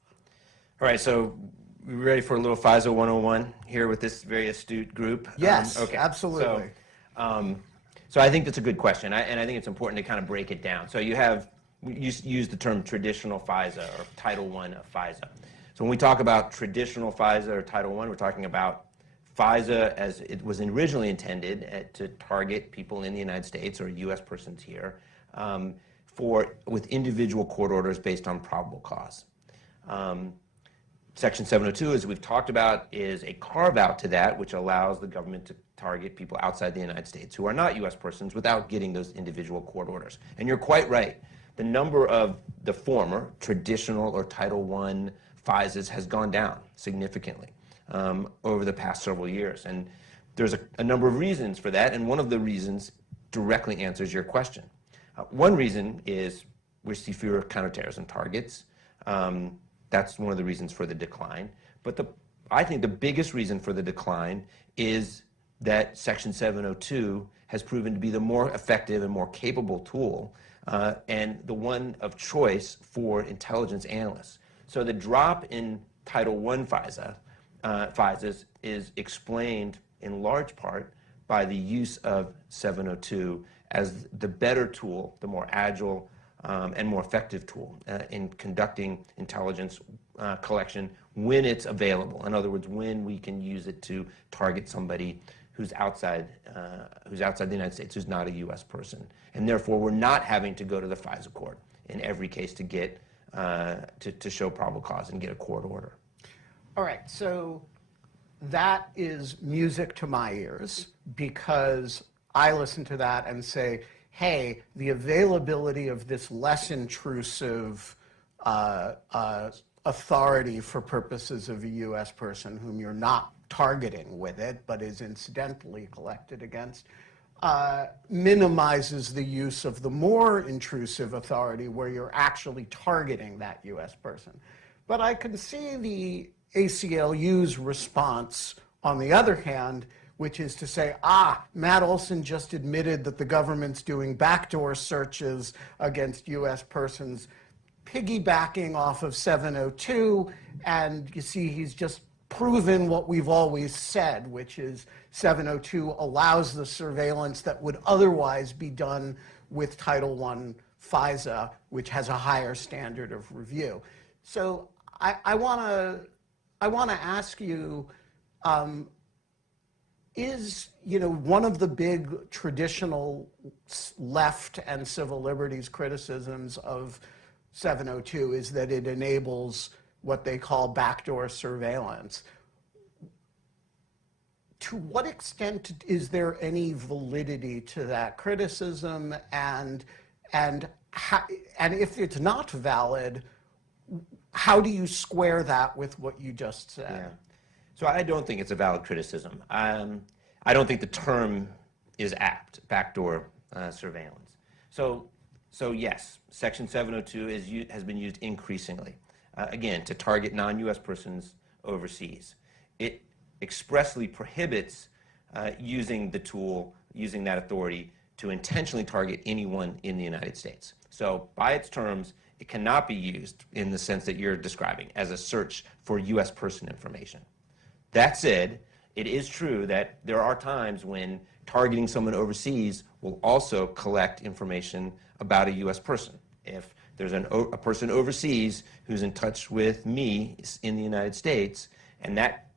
All right, so we're ready for a little FISA 101 here with this very astute group? Yes, okay. Absolutely. So I think that's a good question, and I think it's important to kind of break it down. So you use the term traditional FISA or Title I of FISA. So when we talk about traditional FISA or Title I, we're talking about FISA as it was originally intended to target people in the United States or U.S. persons here with individual court orders based on probable cause. Section 702, as we've talked about, is a carve-out to that, which allows the government to target people outside the United States who are not U.S. persons without getting those individual court orders. And you're quite right. the number of the former traditional or Title I FISAs has gone down significantly over the past several years. And there's a number of reasons for that, and one of the reasons directly answers your question. One reason is we see fewer counterterrorism targets. That's one of the reasons for the decline. But I think the biggest reason for the decline is that Section 702 has proven to be the more effective and more capable tool and the one of choice for intelligence analysts. So the drop in Title I FISAs is explained in large part by the use of 702 as the better tool, the more agile and more effective tool in conducting intelligence collection when it's available. In other words, when we can use it to target somebody who's outside the United States, who's not a U.S. person. And therefore, we're not having to go to the FISA court in every case to get to show probable cause and get a court order. All right, so that is music to my ears, because I listen to that and say, hey, the availability of this less intrusive authority for purposes of a U.S. person whom you're not targeting with it, but is incidentally collected against, minimizes the use of the more intrusive authority where you're actually targeting that U.S. person. But I can see the ACLU's response, on the other hand, which is to say, Matt Olsen just admitted that the government's doing backdoor searches against U.S. persons, piggybacking off of 702, and you see he's just proven what we've always said, which is 702 allows the surveillance that would otherwise be done with Title I FISA, which has a higher standard of review. So I want to ask you, is one of the big traditional left and civil liberties criticisms of 702 is that it enables what they call backdoor surveillance. To what extent is there any validity to that criticism, and if it's not valid, how do you square that with what you just said? Yeah. So I don't think it's a valid criticism. I don't think the term is apt, backdoor surveillance. So yes, Section 702 has been used increasingly, again, to target non-U.S. persons overseas. It expressly prohibits using the tool, using that authority to intentionally target anyone in the United States. So by its terms, it cannot be used in the sense that you're describing as a search for U.S. person information. That said, it is true that there are times when targeting someone overseas will also collect information about a U.S. person. If there's a person overseas who's in touch with me in the United States, and that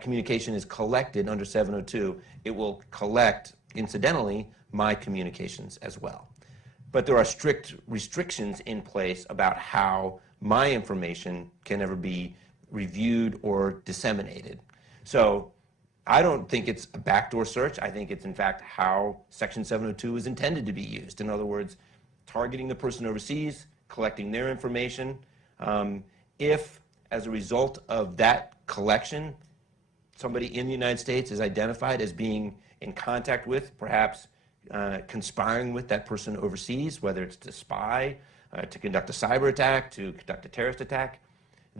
communication is collected under 702, it will collect, incidentally, my communications as well. But there are strict restrictions in place about how my information can ever be reviewed or disseminated. So I don't think it's a backdoor search. I think it's, in fact, how Section 702 is intended to be used. In other words, targeting the person overseas, collecting their information. If, as a result of that collection, somebody in the United States is identified as being in contact with, perhaps conspiring with that person overseas, whether it's to spy, to conduct a cyber attack, to conduct a terrorist attack,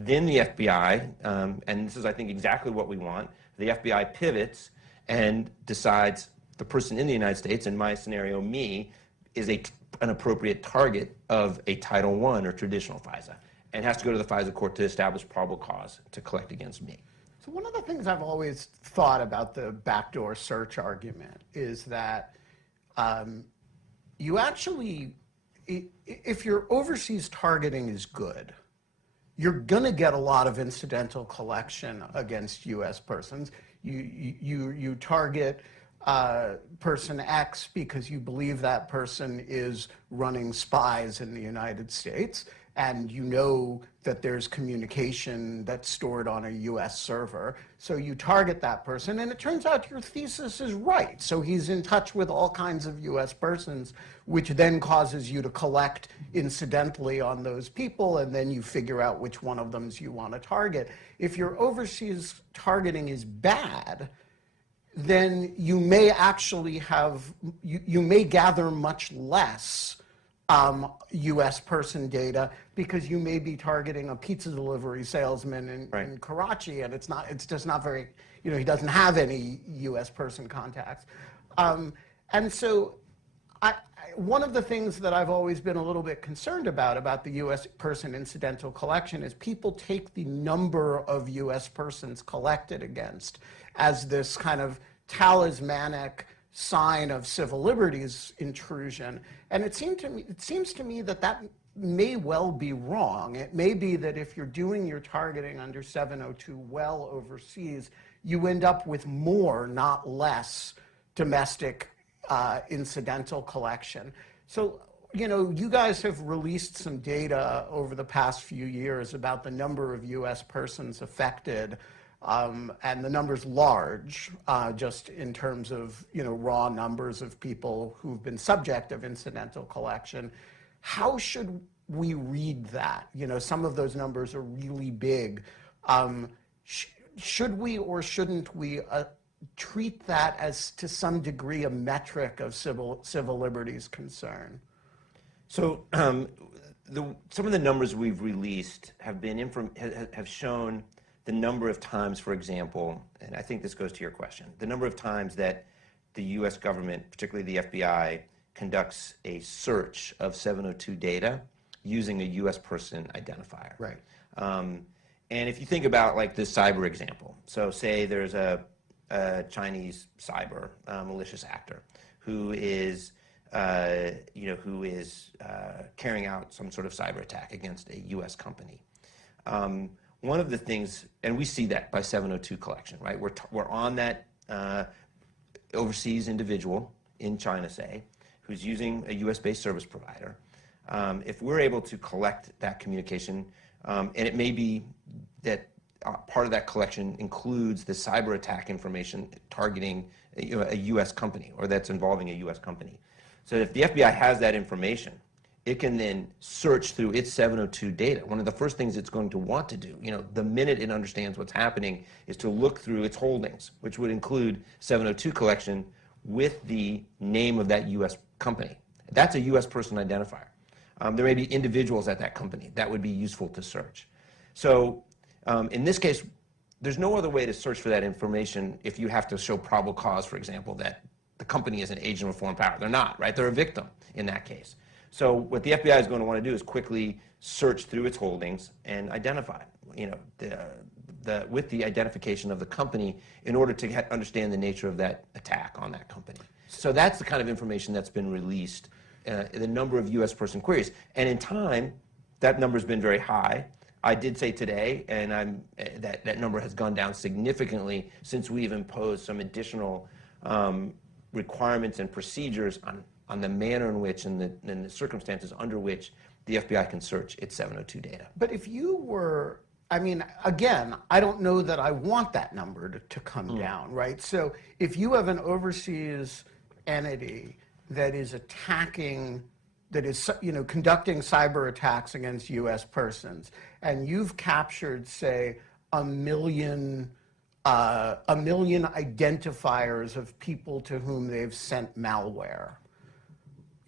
then the FBI, and this is, I think, exactly what we want, the FBI pivots and decides the person in the United States, in my scenario, me, is an appropriate target of a Title I or traditional FISA, and has to go to the FISA court to establish probable cause to collect against me. So one of the things I've always thought about the backdoor search argument is that you actually, if your overseas targeting is good, you're going to get a lot of incidental collection against U.S. persons. You target person X because you believe that person is running spies in the United States, and you know that there's communication that's stored on a US server. So you target that person, and it turns out your thesis is right. So he's in touch with all kinds of US persons, which then causes you to collect incidentally on those people, and then you figure out which one of them you want to target. If your overseas targeting is bad, then you may actually have, you may gather much less US person data, because you may be targeting a pizza delivery salesman in Karachi, and it's just not very, he doesn't have any US person contacts. And so one of the things that I've always been a little bit concerned about the US person incidental collection is people take the number of US persons collected against as this kind of talismanic sign of civil liberties intrusion. And it seems to me that that may well be wrong. It may be that if you're doing your targeting under 702 well overseas, you end up with more, not less, domestic incidental collection. So, you guys have released some data over the past few years about the number of US persons affected, and the number's large, just in terms of raw numbers of people who've been subject of incidental collection. How should we read that? Some of those numbers are really big. Should we or shouldn't we treat that as, to some degree, a metric of civil liberties concern? So some of the numbers we've released have been have shown the number of times, for example, and I think this goes to your question, the number of times that the US government, particularly the FBI, conducts a search of 702 data using a US person identifier. Right. And if you think about like this cyber example, so say there's a Chinese cyber malicious actor who is carrying out some sort of cyber attack against a US company. One of the things, and we see that by 702 collection, right? We're on that overseas individual in China, say, who's using a US-based service provider. If we're able to collect that communication, and it may be that part of that collection includes the cyber attack information targeting a US company, or that's involving a US company. So if the FBI has that information, it can then search through its 702 data. One of the first things it's going to want to do, the minute it understands what's happening, is to look through its holdings, which would include 702 collection with the name of that US company. That's a US person identifier. There may be individuals at that company that would be useful to search. So in this case, there's no other way to search for that information if you have to show probable cause, for example, that the company is an agent of a foreign power. They're not, right? They're a victim in that case. So what the FBI is going to want to do is quickly search through its holdings and identify, with the identification of the company in order to understand the nature of that attack on that company. So that's the kind of information that's been released, the number of US person queries. And in time, that number's been very high. I did say today, and that number has gone down significantly since we've imposed some additional requirements and procedures on the manner in which and the circumstances under which the FBI can search its 702 data. But if you were, again, I don't know that I want that number to come down, right? So if you have an overseas entity that is attacking, that is conducting cyber attacks against US persons, and you've captured, say, a million identifiers of people to whom they've sent malware,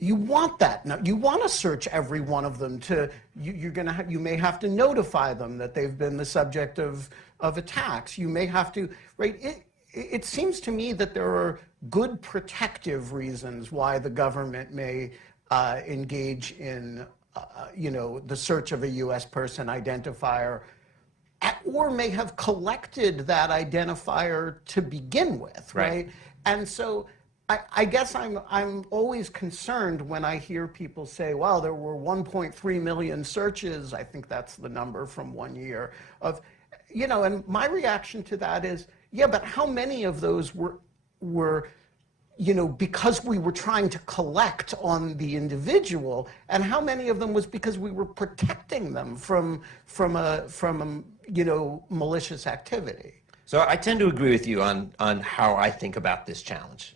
you want that. You want to search every one of them. You may have to notify them that they've been the subject of attacks. You may have to, right? It seems to me that there are good protective reasons why the government may engage in, the search of a U.S. person identifier, or may have collected that identifier to begin with, right? And so I guess I'm always concerned when I hear people say, well, there were 1.3 million searches. I think that's the number from 1 year of, and my reaction to that is, yeah, but how many of those were because we were trying to collect on the individual, and how many of them was because we were protecting them from malicious activity. So I tend to agree with you on how I think about this challenge.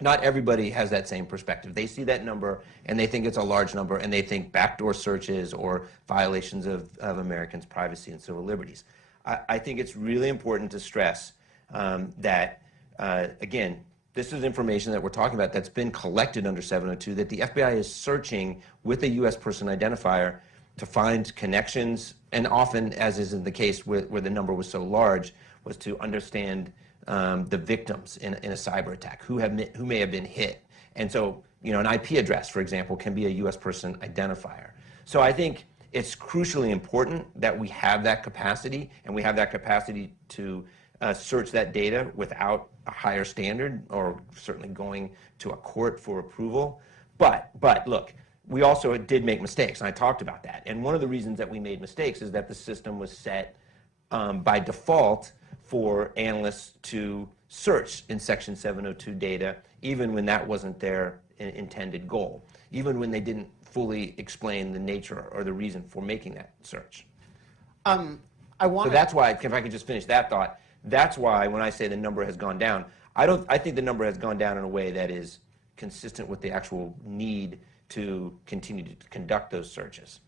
Not everybody has that same perspective. They see that number and they think it's a large number, and they think backdoor searches or violations of Americans' privacy and civil liberties. I think it's really important to stress that, again, this is information that we're talking about that's been collected under 702, that the FBI is searching with a U.S. person identifier to find connections, and often, as is in the case where the number was so large, was to understand the victims in a cyber attack, who may have been hit. And so, an IP address, for example, can be a U.S. person identifier. So I think it's crucially important that we have that capacity, and we have that capacity to search that data without a higher standard, or certainly going to a court for approval. But look, we also did make mistakes, and I talked about that. And one of the reasons that we made mistakes is that the system was set by default for analysts to search in Section 702 data, even when that wasn't their intended goal, even when they didn't fully explain the nature or the reason for making that search. So that's why, if I could just finish that thought, that's why when I say the number has gone down, I think the number has gone down in a way that is consistent with the actual need to continue to conduct those searches.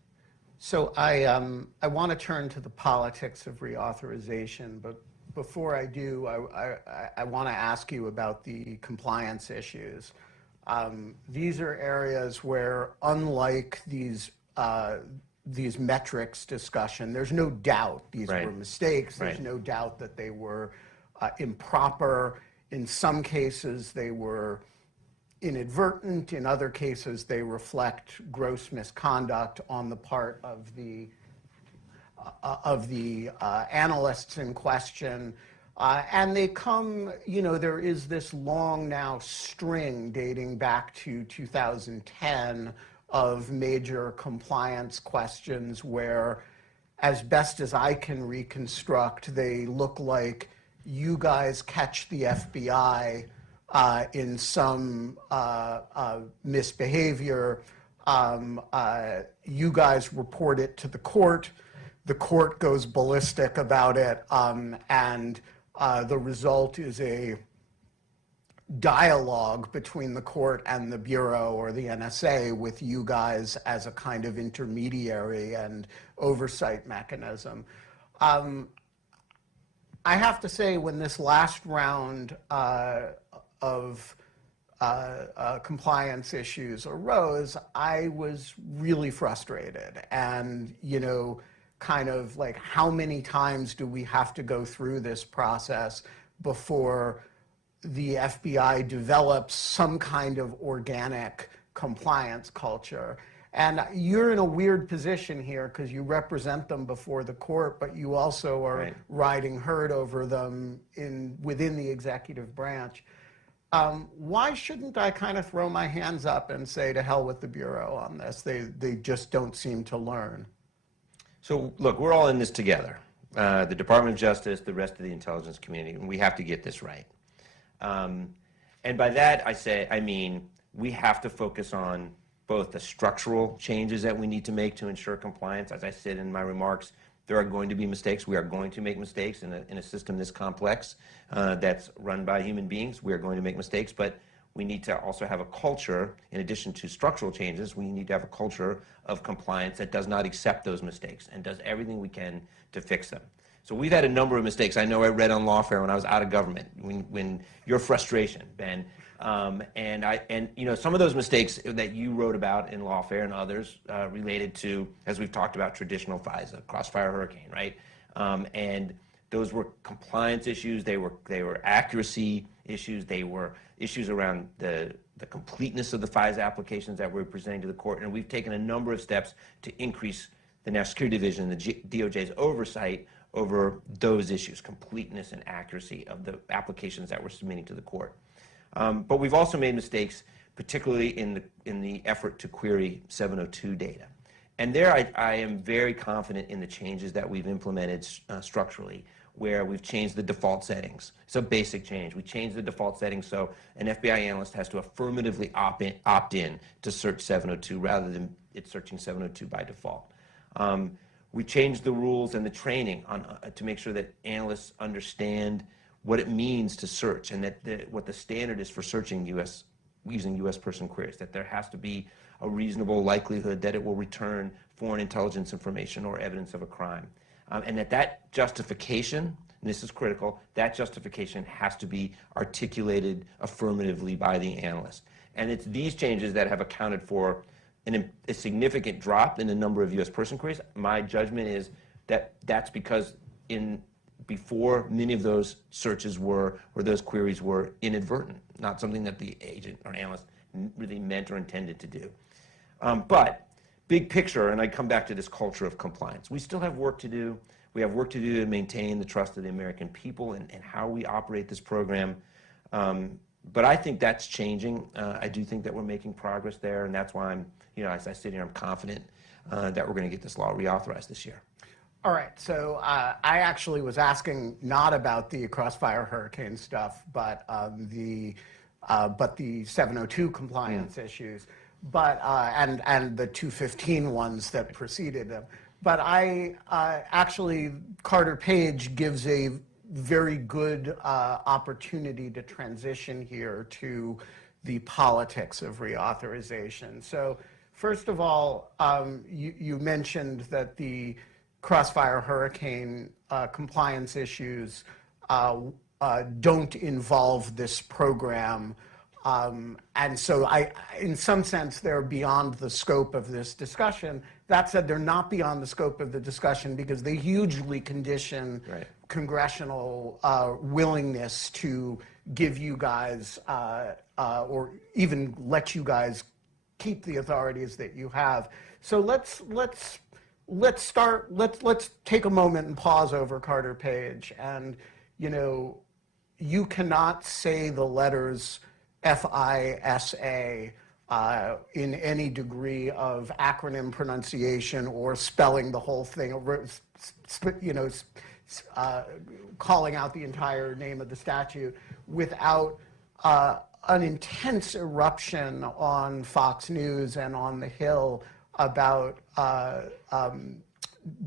So I want to turn to the politics of reauthorization, but before I do, I want to ask you about the compliance issues. These are areas where, unlike these metrics discussion, there's no doubt these were mistakes. There's no doubt that they were improper. In some cases, they were inadvertent. In other cases, they reflect gross misconduct on the part of the analysts in question. And they come, there is this long now string dating back to 2010 of major compliance questions where, as best as I can reconstruct, they look like you guys catch the FBI in some misbehavior. You guys report it to the court goes ballistic about it, and the result is a dialogue between the court and the Bureau or the NSA, with you guys as a kind of intermediary and oversight mechanism. I have to say, when this last round of compliance issues arose, I was really frustrated. And, kind of like, how many times do we have to go through this process before the FBI develops some kind of organic compliance culture? And you're in a weird position here because you represent them before the court, but you also are riding herd over them within the executive branch. Why shouldn't I kind of throw my hands up and say, to hell with the Bureau on this? They just don't seem to learn. So look, we're all in this together. The Department of Justice, the rest of the intelligence community, and we have to get this right. And by that I mean we have to focus on both the structural changes that we need to make to ensure compliance. As I said in my remarks, there are going to be mistakes. We are going to make mistakes in a system this complex that's run by human beings. We are going to make mistakes, but we need to also have a culture, in addition to structural changes, we need to have a culture of compliance that does not accept those mistakes and does everything we can to fix them. So we've had a number of mistakes. I know I read on Lawfare when I was out of government, when your frustration, Ben, and some of those mistakes that you wrote about in Lawfare and others related to, as we've talked about, traditional FISA, Crossfire Hurricane, right? And those were compliance issues. They were accuracy issues. They were issues around the completeness of the FISA applications that we're presenting to the court. And we've taken a number of steps to increase the National Security Division and the DOJ's oversight over those issues, completeness and accuracy of the applications that we're submitting to the court. But we've also made mistakes, particularly in the effort to query 702 data. And there I am very confident in the changes that we've implemented structurally. where we've changed the default settings. It's a basic change. We changed the default settings so an FBI analyst has to affirmatively opt in to search 702 rather than it searching 702 by default. We changed the rules and the training to make sure that analysts understand what it means to search and that what the standard is for searching using U.S. person queries, that there has to be a reasonable likelihood that it will return foreign intelligence information or evidence of a crime. And that justification, and this is critical, that justification has to be articulated affirmatively by the analyst. And it's these changes that have accounted for a significant drop in the number of U.S. person queries. My judgment is that that's because before many of those searches or those queries were inadvertent, not something that the agent or analyst really meant or intended to do. But big picture, and I come back to this culture of compliance. We still have work to do. We have work to do to maintain the trust of the American people and how we operate this program. But I think that's changing. I do think that we're making progress there, and that's why I'm, as I sit here, I'm confident that we're going to get this law reauthorized this year. All right, so I actually was asking not about the Crossfire Hurricane stuff, but the 702 compliance issues, but and the 215 ones that preceded them. But actually, Carter Page gives a very good opportunity to transition here to the politics of reauthorization. So first of all, you mentioned that the Crossfire Hurricane compliance issues don't involve this program. And so in some sense, they're beyond the scope of this discussion. That said, they're not beyond the scope of the discussion because they hugely condition congressional willingness to give you guys or even let you guys keep the authorities that you have. So let's take a moment and pause over Carter Page. And you cannot say the letters FISA in any degree of acronym pronunciation or spelling the whole thing, calling out the entire name of the statute without an intense eruption on Fox News and on the Hill about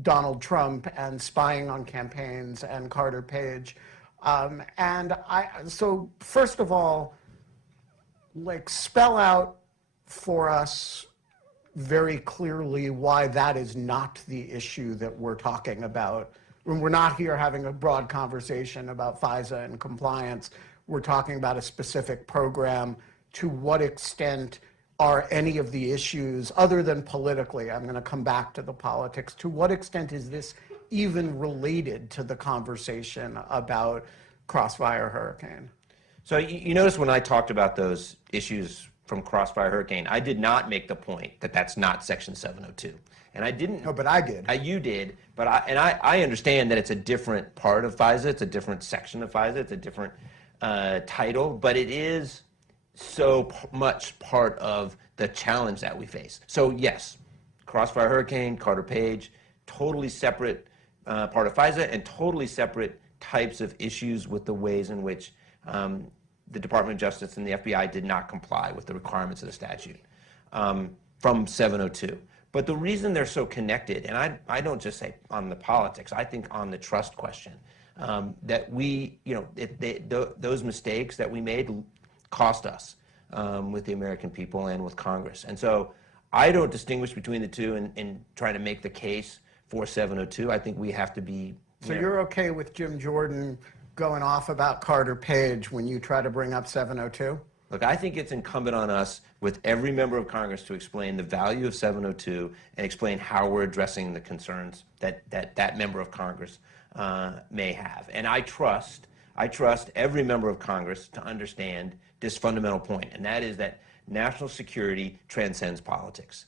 Donald Trump and spying on campaigns and Carter Page. So first of all, spell out for us very clearly why that is not the issue that we're talking about. When we're not here having a broad conversation about FISA and compliance, we're talking about a specific program. To what extent are any of the issues, other than politically, I'm going to come back to the politics, to what extent is this even related to the conversation about Crossfire Hurricane? So you notice when I talked about those issues from Crossfire Hurricane, I did not make the point that that's not Section 702. And I didn't. No, but I did. You did. But I understand that it's a different part of FISA. It's a different section of FISA. It's a different title. But it is so much part of the challenge that we face. So yes, Crossfire Hurricane, Carter Page, totally separate part of FISA and totally separate types of issues with the ways in which the Department of Justice and the FBI did not comply with the requirements of the statute from 702. But the reason they're so connected, and I don't just say on the politics, I think on the trust question, that those mistakes that we made cost us with the American people and with Congress. And so I don't distinguish between the two and try to make the case for 702. I think we have to be... So you're okay with Jim Jordan going off about Carter Page when you try to bring up 702? Look, I think it's incumbent on us with every member of Congress to explain the value of 702 and explain how we're addressing the concerns that member of Congress may have. And I trust every member of Congress to understand this fundamental point, and that is that national security transcends politics.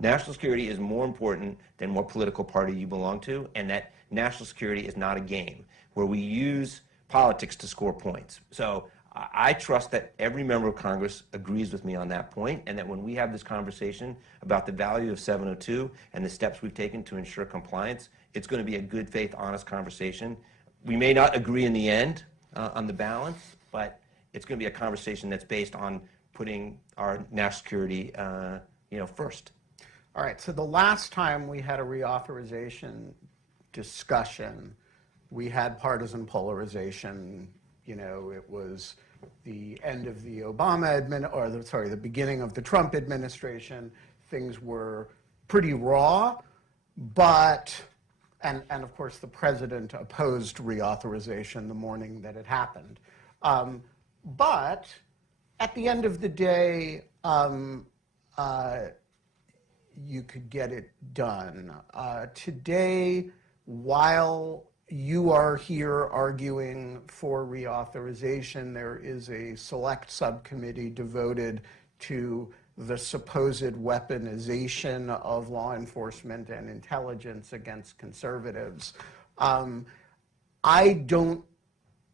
National security is more important than what political party you belong to, and that national security is not a game where we use politics to score points. So I trust that every member of Congress agrees with me on that point, and that when we have this conversation about the value of 702 and the steps we've taken to ensure compliance, it's going to be a good faith, honest conversation we may not agree in the end on the balance, but it's going to be a conversation that's based on putting our national security, first. All right, so the last time we had a reauthorization discussion, we had partisan polarization. It was the end of the the beginning of the Trump administration. Things were pretty raw, but, and of course the president opposed reauthorization the morning that it happened. But at the end of the day, you could get it done. Today, while you are here arguing for reauthorization, there is a select subcommittee devoted to the supposed weaponization of law enforcement and intelligence against conservatives. I don't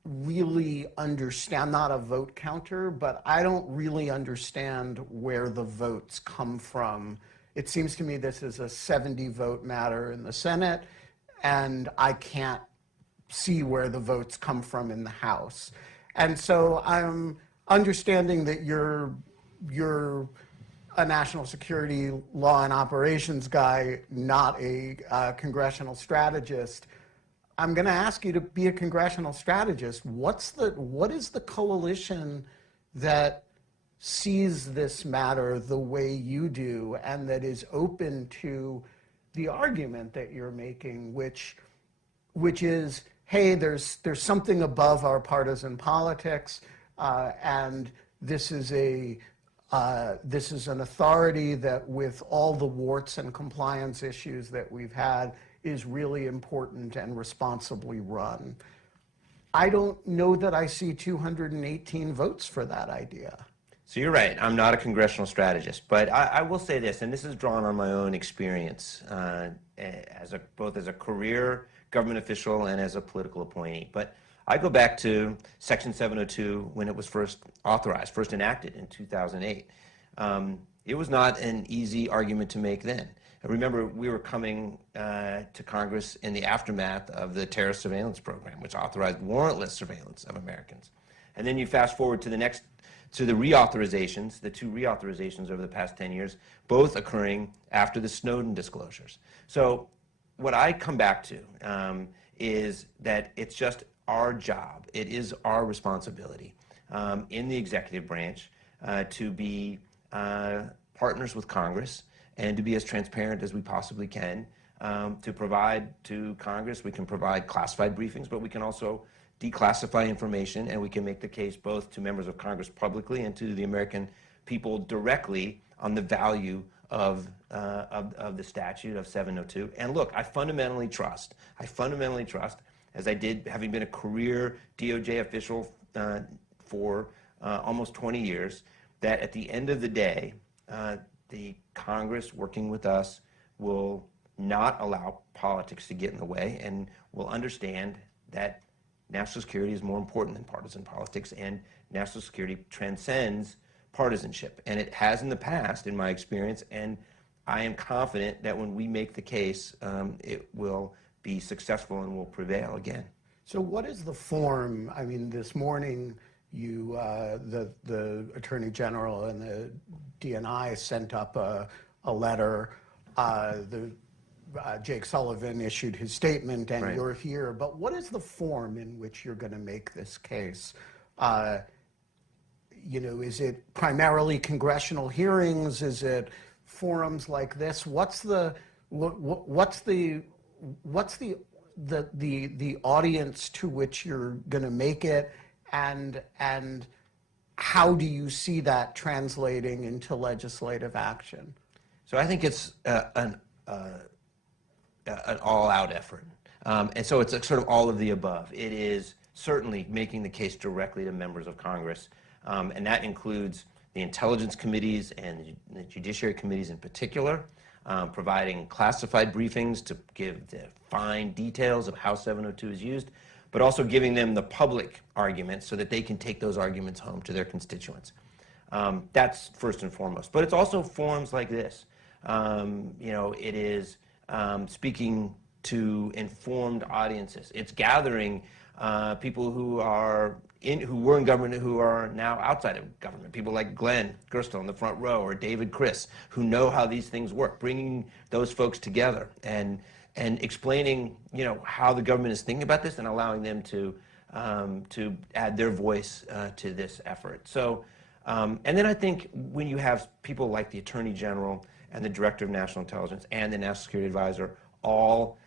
really understand, not a vote counter, but I don't really understand where the votes come from. It seems to me this is a 70-vote matter in the Senate, and I can't see where the votes come from in the House. And so I'm understanding that you're a national security law and operations guy, not a congressional strategist. I'm going to ask you to be a congressional strategist. What is the coalition that sees this matter the way you do and that is open to the argument that you're making, which is, hey, there's something above our partisan politics, and this is an authority that, with all the warts and compliance issues that we've had, is really important and responsibly run. I don't know that I see 218 votes for that idea. So you're right, I'm not a congressional strategist, but I will say this, and this is drawn on my own experience both as a career government official and as a political appointee. But I go back to Section 702 when it was first enacted in 2008. It was not an easy argument to make then. I remember we were coming to Congress in the aftermath of the terrorist surveillance program, which authorized warrantless surveillance of Americans. And then you fast forward to the reauthorizations, the two reauthorizations over the past 10 years, both occurring after the Snowden disclosures. So what I come back to is that it's just our job, it is our responsibility in the executive branch to be partners with Congress and to be as transparent as we possibly can, to provide to Congress. We can provide classified briefings, but we can also declassify information, and we can make the case both to members of Congress publicly and to the American people directly on the value of the statute of 702. And look, I fundamentally trust, as I did, having been a career DOJ official for almost 20 years, that at the end of the day, the Congress working with us will not allow politics to get in the way and will understand that national security is more important than partisan politics, and national security transcends partisanship. And it has in the past, in my experience, and I am confident that when we make the case, it will be successful and will prevail again. So what is the form? I mean, this morning, the Attorney General and the DNI sent up a letter. Jake Sullivan issued his statement, and right. You're here. But what is the form in which you're going to make this case? Is it primarily congressional hearings? Is it forums like this? What's the audience to which you're going to make it, and how do you see that translating into legislative action? So I think it's an all-out effort. And so it's sort of all of the above. It is certainly making the case directly to members of Congress, and that includes the intelligence committees and the judiciary committees in particular, providing classified briefings to give the fine details of how 702 is used, but also giving them the public arguments so that they can take those arguments home to their constituents. That's first and foremost. But it's also forums like this. It is speaking to informed audiences. It's gathering people who were in government who are now outside of government. People like Glenn Gerstle in the front row, or David Criss, who know how these things work. Bringing those folks together and explaining, how the government is thinking about this and allowing them to add their voice to this effort. So, and then I think when you have people like the Attorney General and the Director of National Intelligence and the National Security Advisor all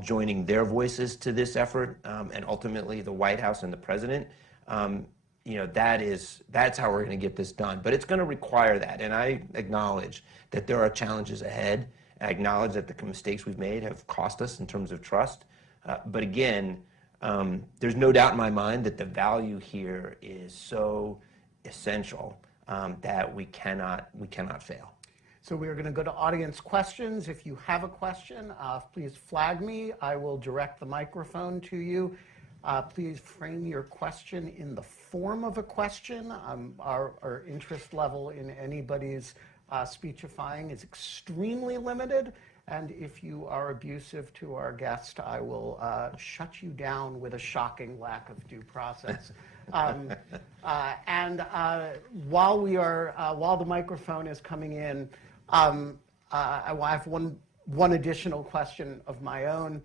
joining their voices to this effort, and ultimately the White House and the President, that's how we're going to get this done. But it's going to require that, and I acknowledge that there are challenges ahead. I acknowledge that the mistakes we've made have cost us in terms of trust. But again, there's no doubt in my mind that the value here is so essential that we cannot fail. So we are going to go to audience questions. If you have a question, please flag me. I will direct the microphone to you. Please frame your question in the form of a question. Our interest level in anybody's speechifying is extremely limited. And if you are abusive to our guest, I will shut you down with a shocking lack of due process. While the microphone is coming in, I have one additional question of my own,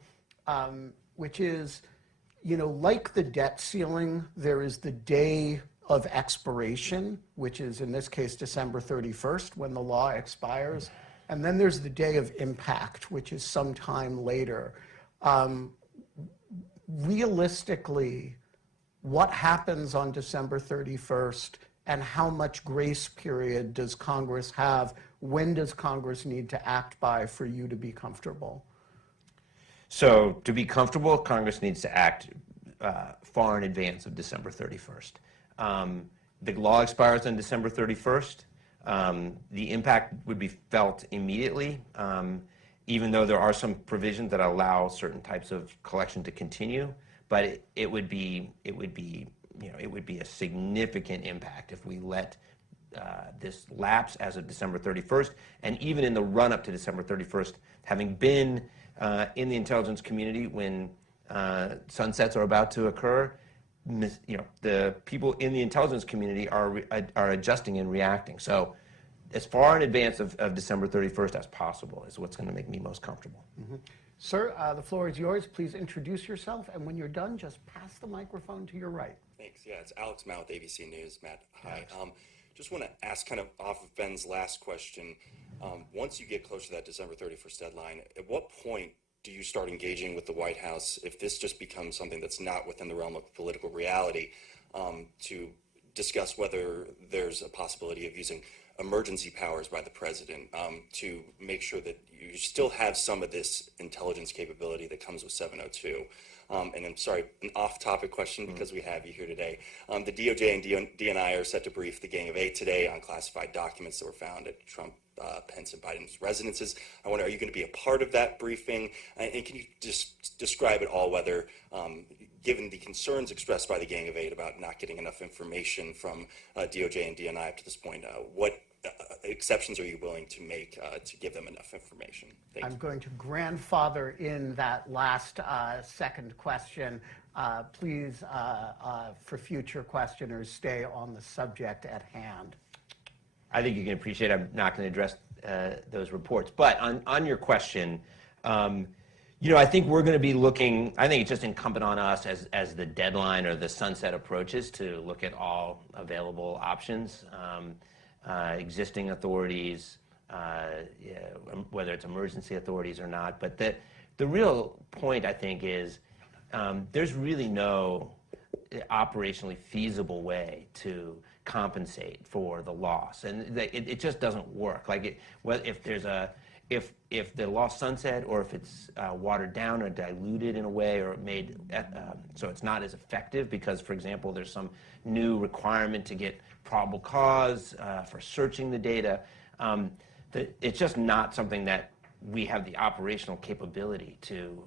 which is, like the debt ceiling, there is the day of expiration, which is in this case December 31st, when the law expires. And then there's the day of impact, which is sometime later. Realistically, what happens on December 31st, and how much grace period does Congress have? When does Congress need to act by for you to be comfortable? So to be comfortable, Congress needs to act far in advance of December 31st. The law expires on December 31st. The impact would be felt immediately, even though there are some provisions that allow certain types of collection to continue. But it would be a significant impact if we let this lapse as of December 31st. And even in the run-up to December 31st, having been in the intelligence community when sunsets are about to occur, the people in the intelligence community are adjusting and reacting. So as far in advance of December 31st as possible is what's going to make me most comfortable. Mm-hmm. Sir, the floor is yours. Please introduce yourself, and when you're done, just pass the microphone to your right. Thanks. Yeah, it's Alex Mao with ABC News. Matt, hi. Just want to ask, kind of off of Ben's last question, once you get close to that December 31st deadline, at what point do you start engaging with the White House, if this just becomes something that's not within the realm of political reality, to discuss whether there's a possibility of using emergency powers by the president to make sure that you still have some of this intelligence capability that comes with 702? And I'm sorry, an off-topic question because we have you here today. The DOJ and DNI are set to brief the Gang of Eight today on classified documents that were found at Trump, Pence, and Biden's residences. I wonder, are you going to be a part of that briefing? And can you just describe at all whether, given the concerns expressed by the Gang of Eight about not getting enough information from DOJ and DNI up to this point, what exceptions are you willing to make to give them enough information? Thank you. I'm going to grandfather in that last second question. Please, for future questioners, stay on the subject at hand. I think you can appreciate I'm not going to address those reports. But on your question, I think we're going to be looking, I think it's just incumbent on us as the deadline or the sunset approaches to look at all available options. Existing authorities, whether it's emergency authorities or not. But the real point, I think, is there's really no operationally feasible way to compensate for the loss, and it just doesn't work. Like if the law sunset, or if it's watered down or diluted in a way, or made so it's not as effective because, for example, there's some new requirement to get probable cause for searching the data. It's just not something that we have the operational capability to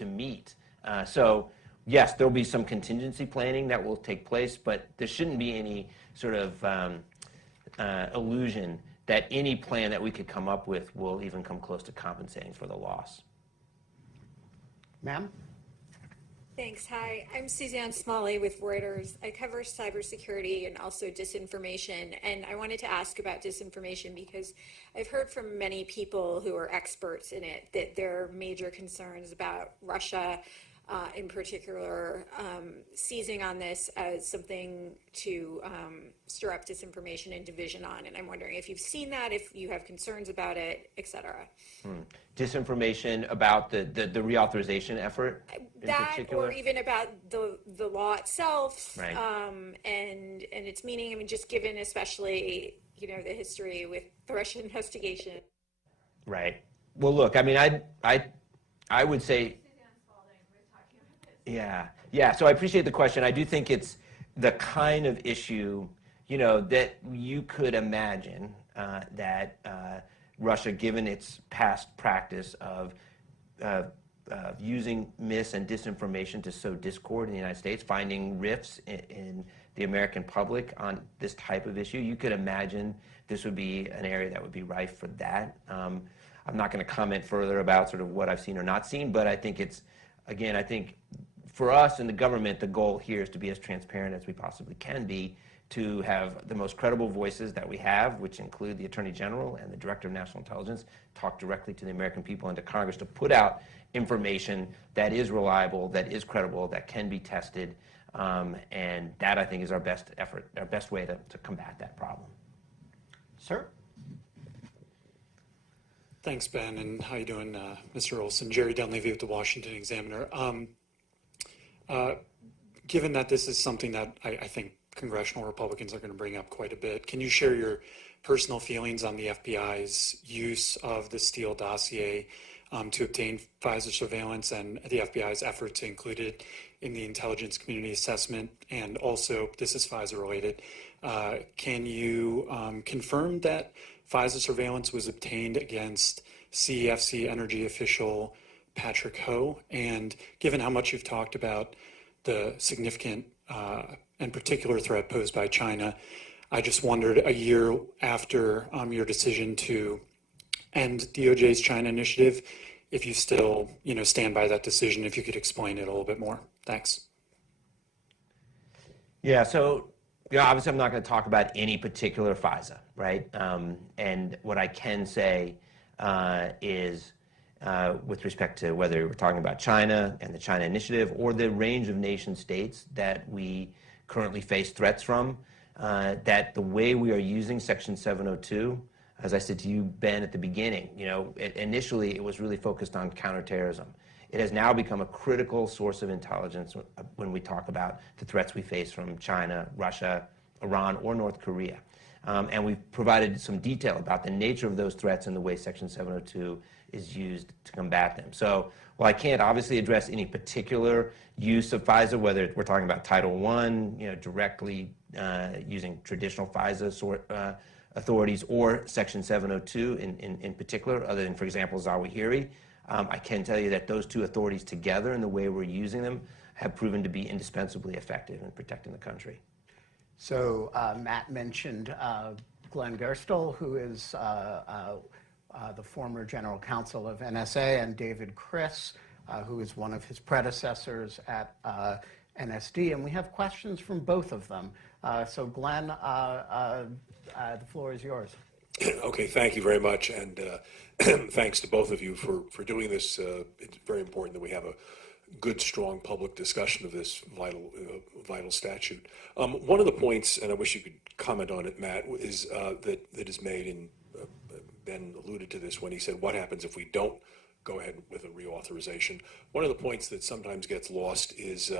meet. So yes, there'll be some contingency planning that will take place, but there shouldn't be any sort of illusion that any plan that we could come up with will even come close to compensating for the loss. Ma'am? Thanks. Hi, I'm Suzanne Smalley with Reuters. I cover cybersecurity and also disinformation. And I wanted to ask about disinformation because I've heard from many people who are experts in it that there are major concerns about Russia, in particular, seizing on this as something to stir up disinformation and division on. And I'm wondering if you've seen that, if you have concerns about it, et cetera. Disinformation about the reauthorization effort in That, particular? or even about the law itself, Right. and its meaning. I mean, just given especially, the history with the Russian investigation. Right. Well, look, I mean, I would say, yeah. So I appreciate the question. I do think it's the kind of issue, that you could imagine that Russia, given its past practice of using mis and disinformation to sow discord in the United States, finding rifts in the American public on this type of issue, you could imagine this would be an area that would be rife for that. I'm not going to comment further about sort of what I've seen or not seen, but I think it's, again, I think for us in the government, the goal here is to be as transparent as we possibly can be, to have the most credible voices that we have, which include the Attorney General and the Director of National Intelligence, talk directly to the American people and to Congress to put out information that is reliable, that is credible, that can be tested, and that I think is our best effort, our best way to combat that problem. Sir? Thanks, Ben, and how you doing, Mr. Olsen? Jerry Dunleavy with the Washington Examiner. Given that this is something that I think congressional Republicans are going to bring up quite a bit, can you share your personal feelings on the FBI's use of the Steele dossier to obtain FISA surveillance and the FBI's effort to include it in the intelligence community assessment? And also, this is FISA related, can you confirm that FISA surveillance was obtained against CEFC Energy official Patrick Ho? And given how much you've talked about the significant and particular threat posed by China, I just wondered, a year after your decision to end DOJ's China initiative, if you still stand by that decision, if you could explain it a little bit more. Thanks. Yeah, so obviously I'm not going to talk about any particular FISA, right? And what I can say is with respect to whether we're talking about China and the China initiative or the range of nation states that we currently face threats from, that the way we are using Section 702, as I said to you, Ben, at the beginning, initially it was really focused on counterterrorism. It has now become a critical source of intelligence when we talk about the threats we face from China, Russia, Iran, or North Korea. And we've provided some detail about the nature of those threats and the way Section 702 is used to combat them. So while I can't obviously address any particular use of FISA, whether we're talking about Title I, directly using traditional FISA authorities or Section 702 in particular, other than, for example, Zawahiri, I can tell you that those two authorities together and the way we're using them have proven to be indispensably effective in protecting the country. So Matt mentioned Glenn Gerstle, who is the former general counsel of NSA, and David Criss, who is one of his predecessors at NSD. And we have questions from both of them. So Glenn, the floor is yours. Okay, thank you very much, and thanks to both of you for doing this. It's very important that we have a good, strong public discussion of this vital statute. One of the points, and I wish you could comment on it, Matt, is that is made, and Ben alluded to this when he said, what happens if we don't go ahead with a reauthorization? One of the points that sometimes gets lost is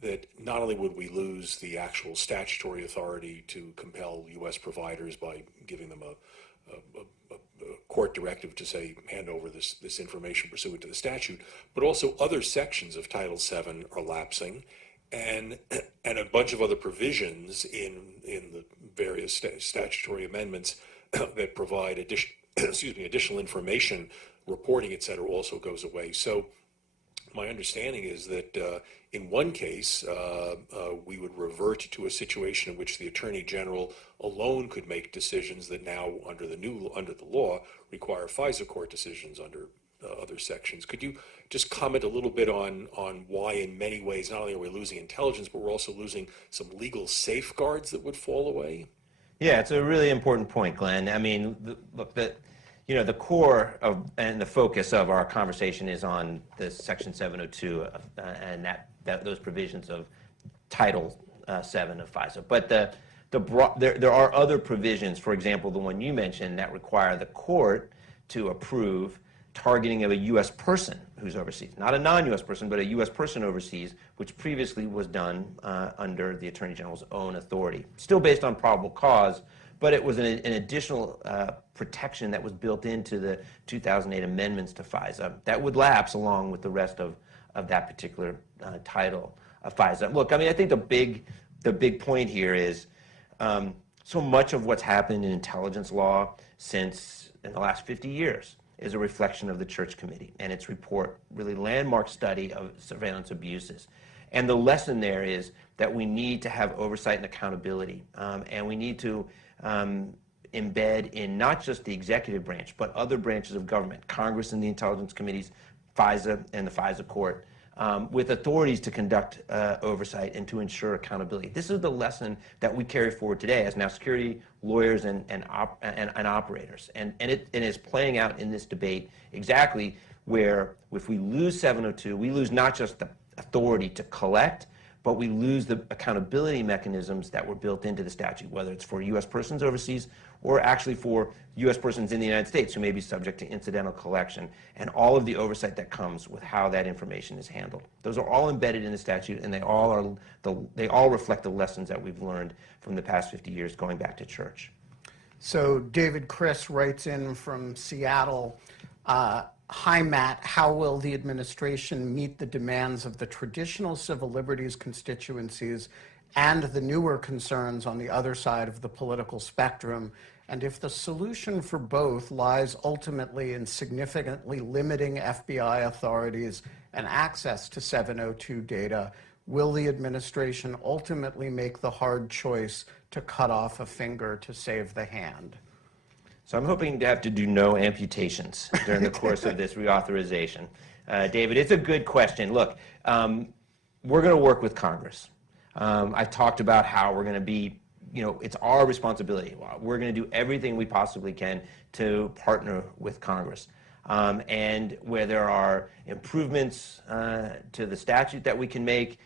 that not only would we lose the actual statutory authority to compel U.S. providers by giving them a court directive to say hand over this information pursuant to the statute, but also other sections of Title VII are lapsing, and a bunch of other provisions in the various statutory amendments that provide additional information, reporting, et cetera, also goes away. So my understanding is that in one case, we would revert to a situation in which the Attorney General alone could make decisions that now, under the law, require FISA court decisions under other sections. Could you just comment a little bit on why, in many ways, not only are we losing intelligence, but we're also losing some legal safeguards that would fall away? Yeah, it's a really important point, Glenn. I mean, look, the core of and the focus of our conversation is on the Section 702 and those provisions of Title 7 of FISA. But there are other provisions, for example, the one you mentioned, that require the court to approve targeting of a U.S. person who's overseas. Not a non-U.S. person, but a U.S. person overseas, which previously was done under the Attorney General's own authority. Still based on probable cause, but it was an additional protection that was built into the 2008 amendments to FISA that would lapse along with the rest of that particular title of FISA. Look, I mean, I think the big point here is so much of what's happened in intelligence law since in the last 50 years is a reflection of the Church Committee and its report, really landmark study of surveillance abuses. And the lesson there is that we need to have oversight and accountability, and we need to embed in not just the executive branch, but other branches of government, Congress and the intelligence committees, FISA and the FISA court, with authorities to conduct oversight and to ensure accountability. This is the lesson that we carry forward today as now security lawyers and operators. And it is playing out in this debate exactly where if we lose 702, we lose not just the authority to collect, but we lose the accountability mechanisms that were built into the statute, whether it's for U.S. persons overseas or actually for U.S. persons in the United States who may be subject to incidental collection, and all of the oversight that comes with how that information is handled. Those are all embedded in the statute, and they all reflect the lessons that we've learned from the past 50 years going back to church. So David Chris writes in from Seattle, hi, Matt. How will the administration meet the demands of the traditional civil liberties constituencies and the newer concerns on the other side of the political spectrum? And if the solution for both lies ultimately in significantly limiting FBI authorities and access to 702 data, will the administration ultimately make the hard choice to cut off a finger to save the hand? So I'm hoping to have to do no amputations during the course of this reauthorization. David, it's a good question. Look, we're going to work with Congress. I've talked about how we're going to be, it's our responsibility. We're going to do everything we possibly can to partner with Congress. And where there are improvements to the statute that we can make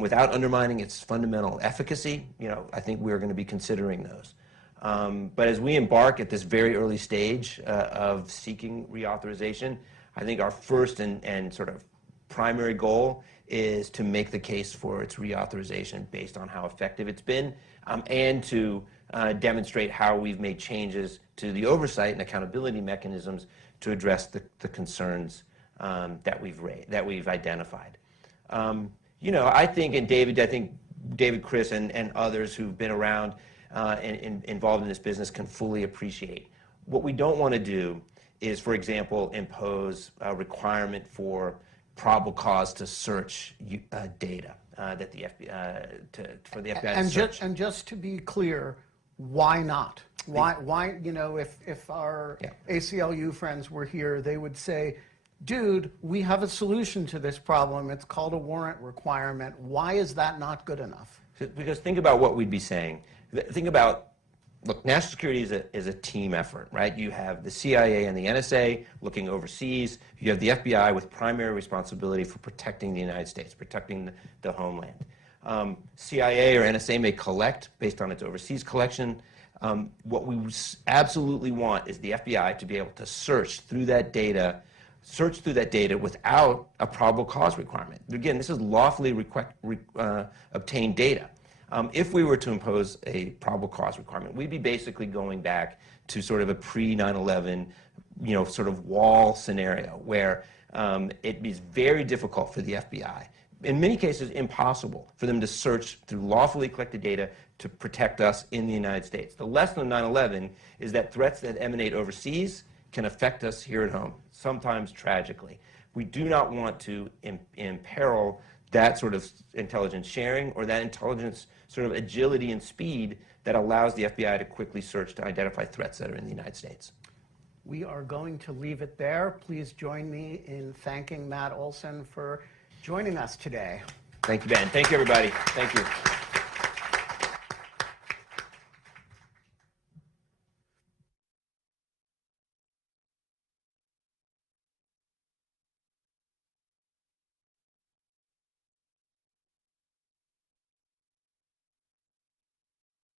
without undermining its fundamental efficacy, I think we're going to be considering those. But as we embark at this very early stage of seeking reauthorization, I think our first and sort of primary goal is to make the case for its reauthorization based on how effective it's been, and to demonstrate how we've made changes to the oversight and accountability mechanisms to address the concerns that we've identified. I think David Chris and others who've been around and involved in this business can fully appreciate. What we don't want to do is, for example, impose a requirement for probable cause to search data that the FBI for the FBI to search. And just to be clear, why not? Why if our ACLU friends were here, they would say, dude, we have a solution to this problem. It's called a warrant requirement. Why is that not good enough? Because think about what we'd be saying. Think about, look, national security is a team effort, right? You have the CIA and the NSA looking overseas. You have the FBI with primary responsibility for protecting the United States, protecting the homeland. CIA or NSA may collect based on its overseas collection. What we absolutely want is the FBI to be able to search through that data without a probable cause requirement. Again, this is lawfully obtained data. If we were to impose a probable cause requirement, we'd be basically going back to sort of a pre-9/11, sort of wall scenario where it is very difficult for the FBI, in many cases impossible, for them to search through lawfully collected data to protect us in the United States. The lesson of 9/11 is that threats that emanate overseas can affect us here at home, sometimes tragically. We do not want to imperil that sort of intelligence sharing or that intelligence sort of agility and speed that allows the FBI to quickly search to identify threats that are in the United States. we are going to leave it there. Please join me in thanking Matt Olsen for joining us today. Thank you, Ben. Thank you, everybody. Thank you.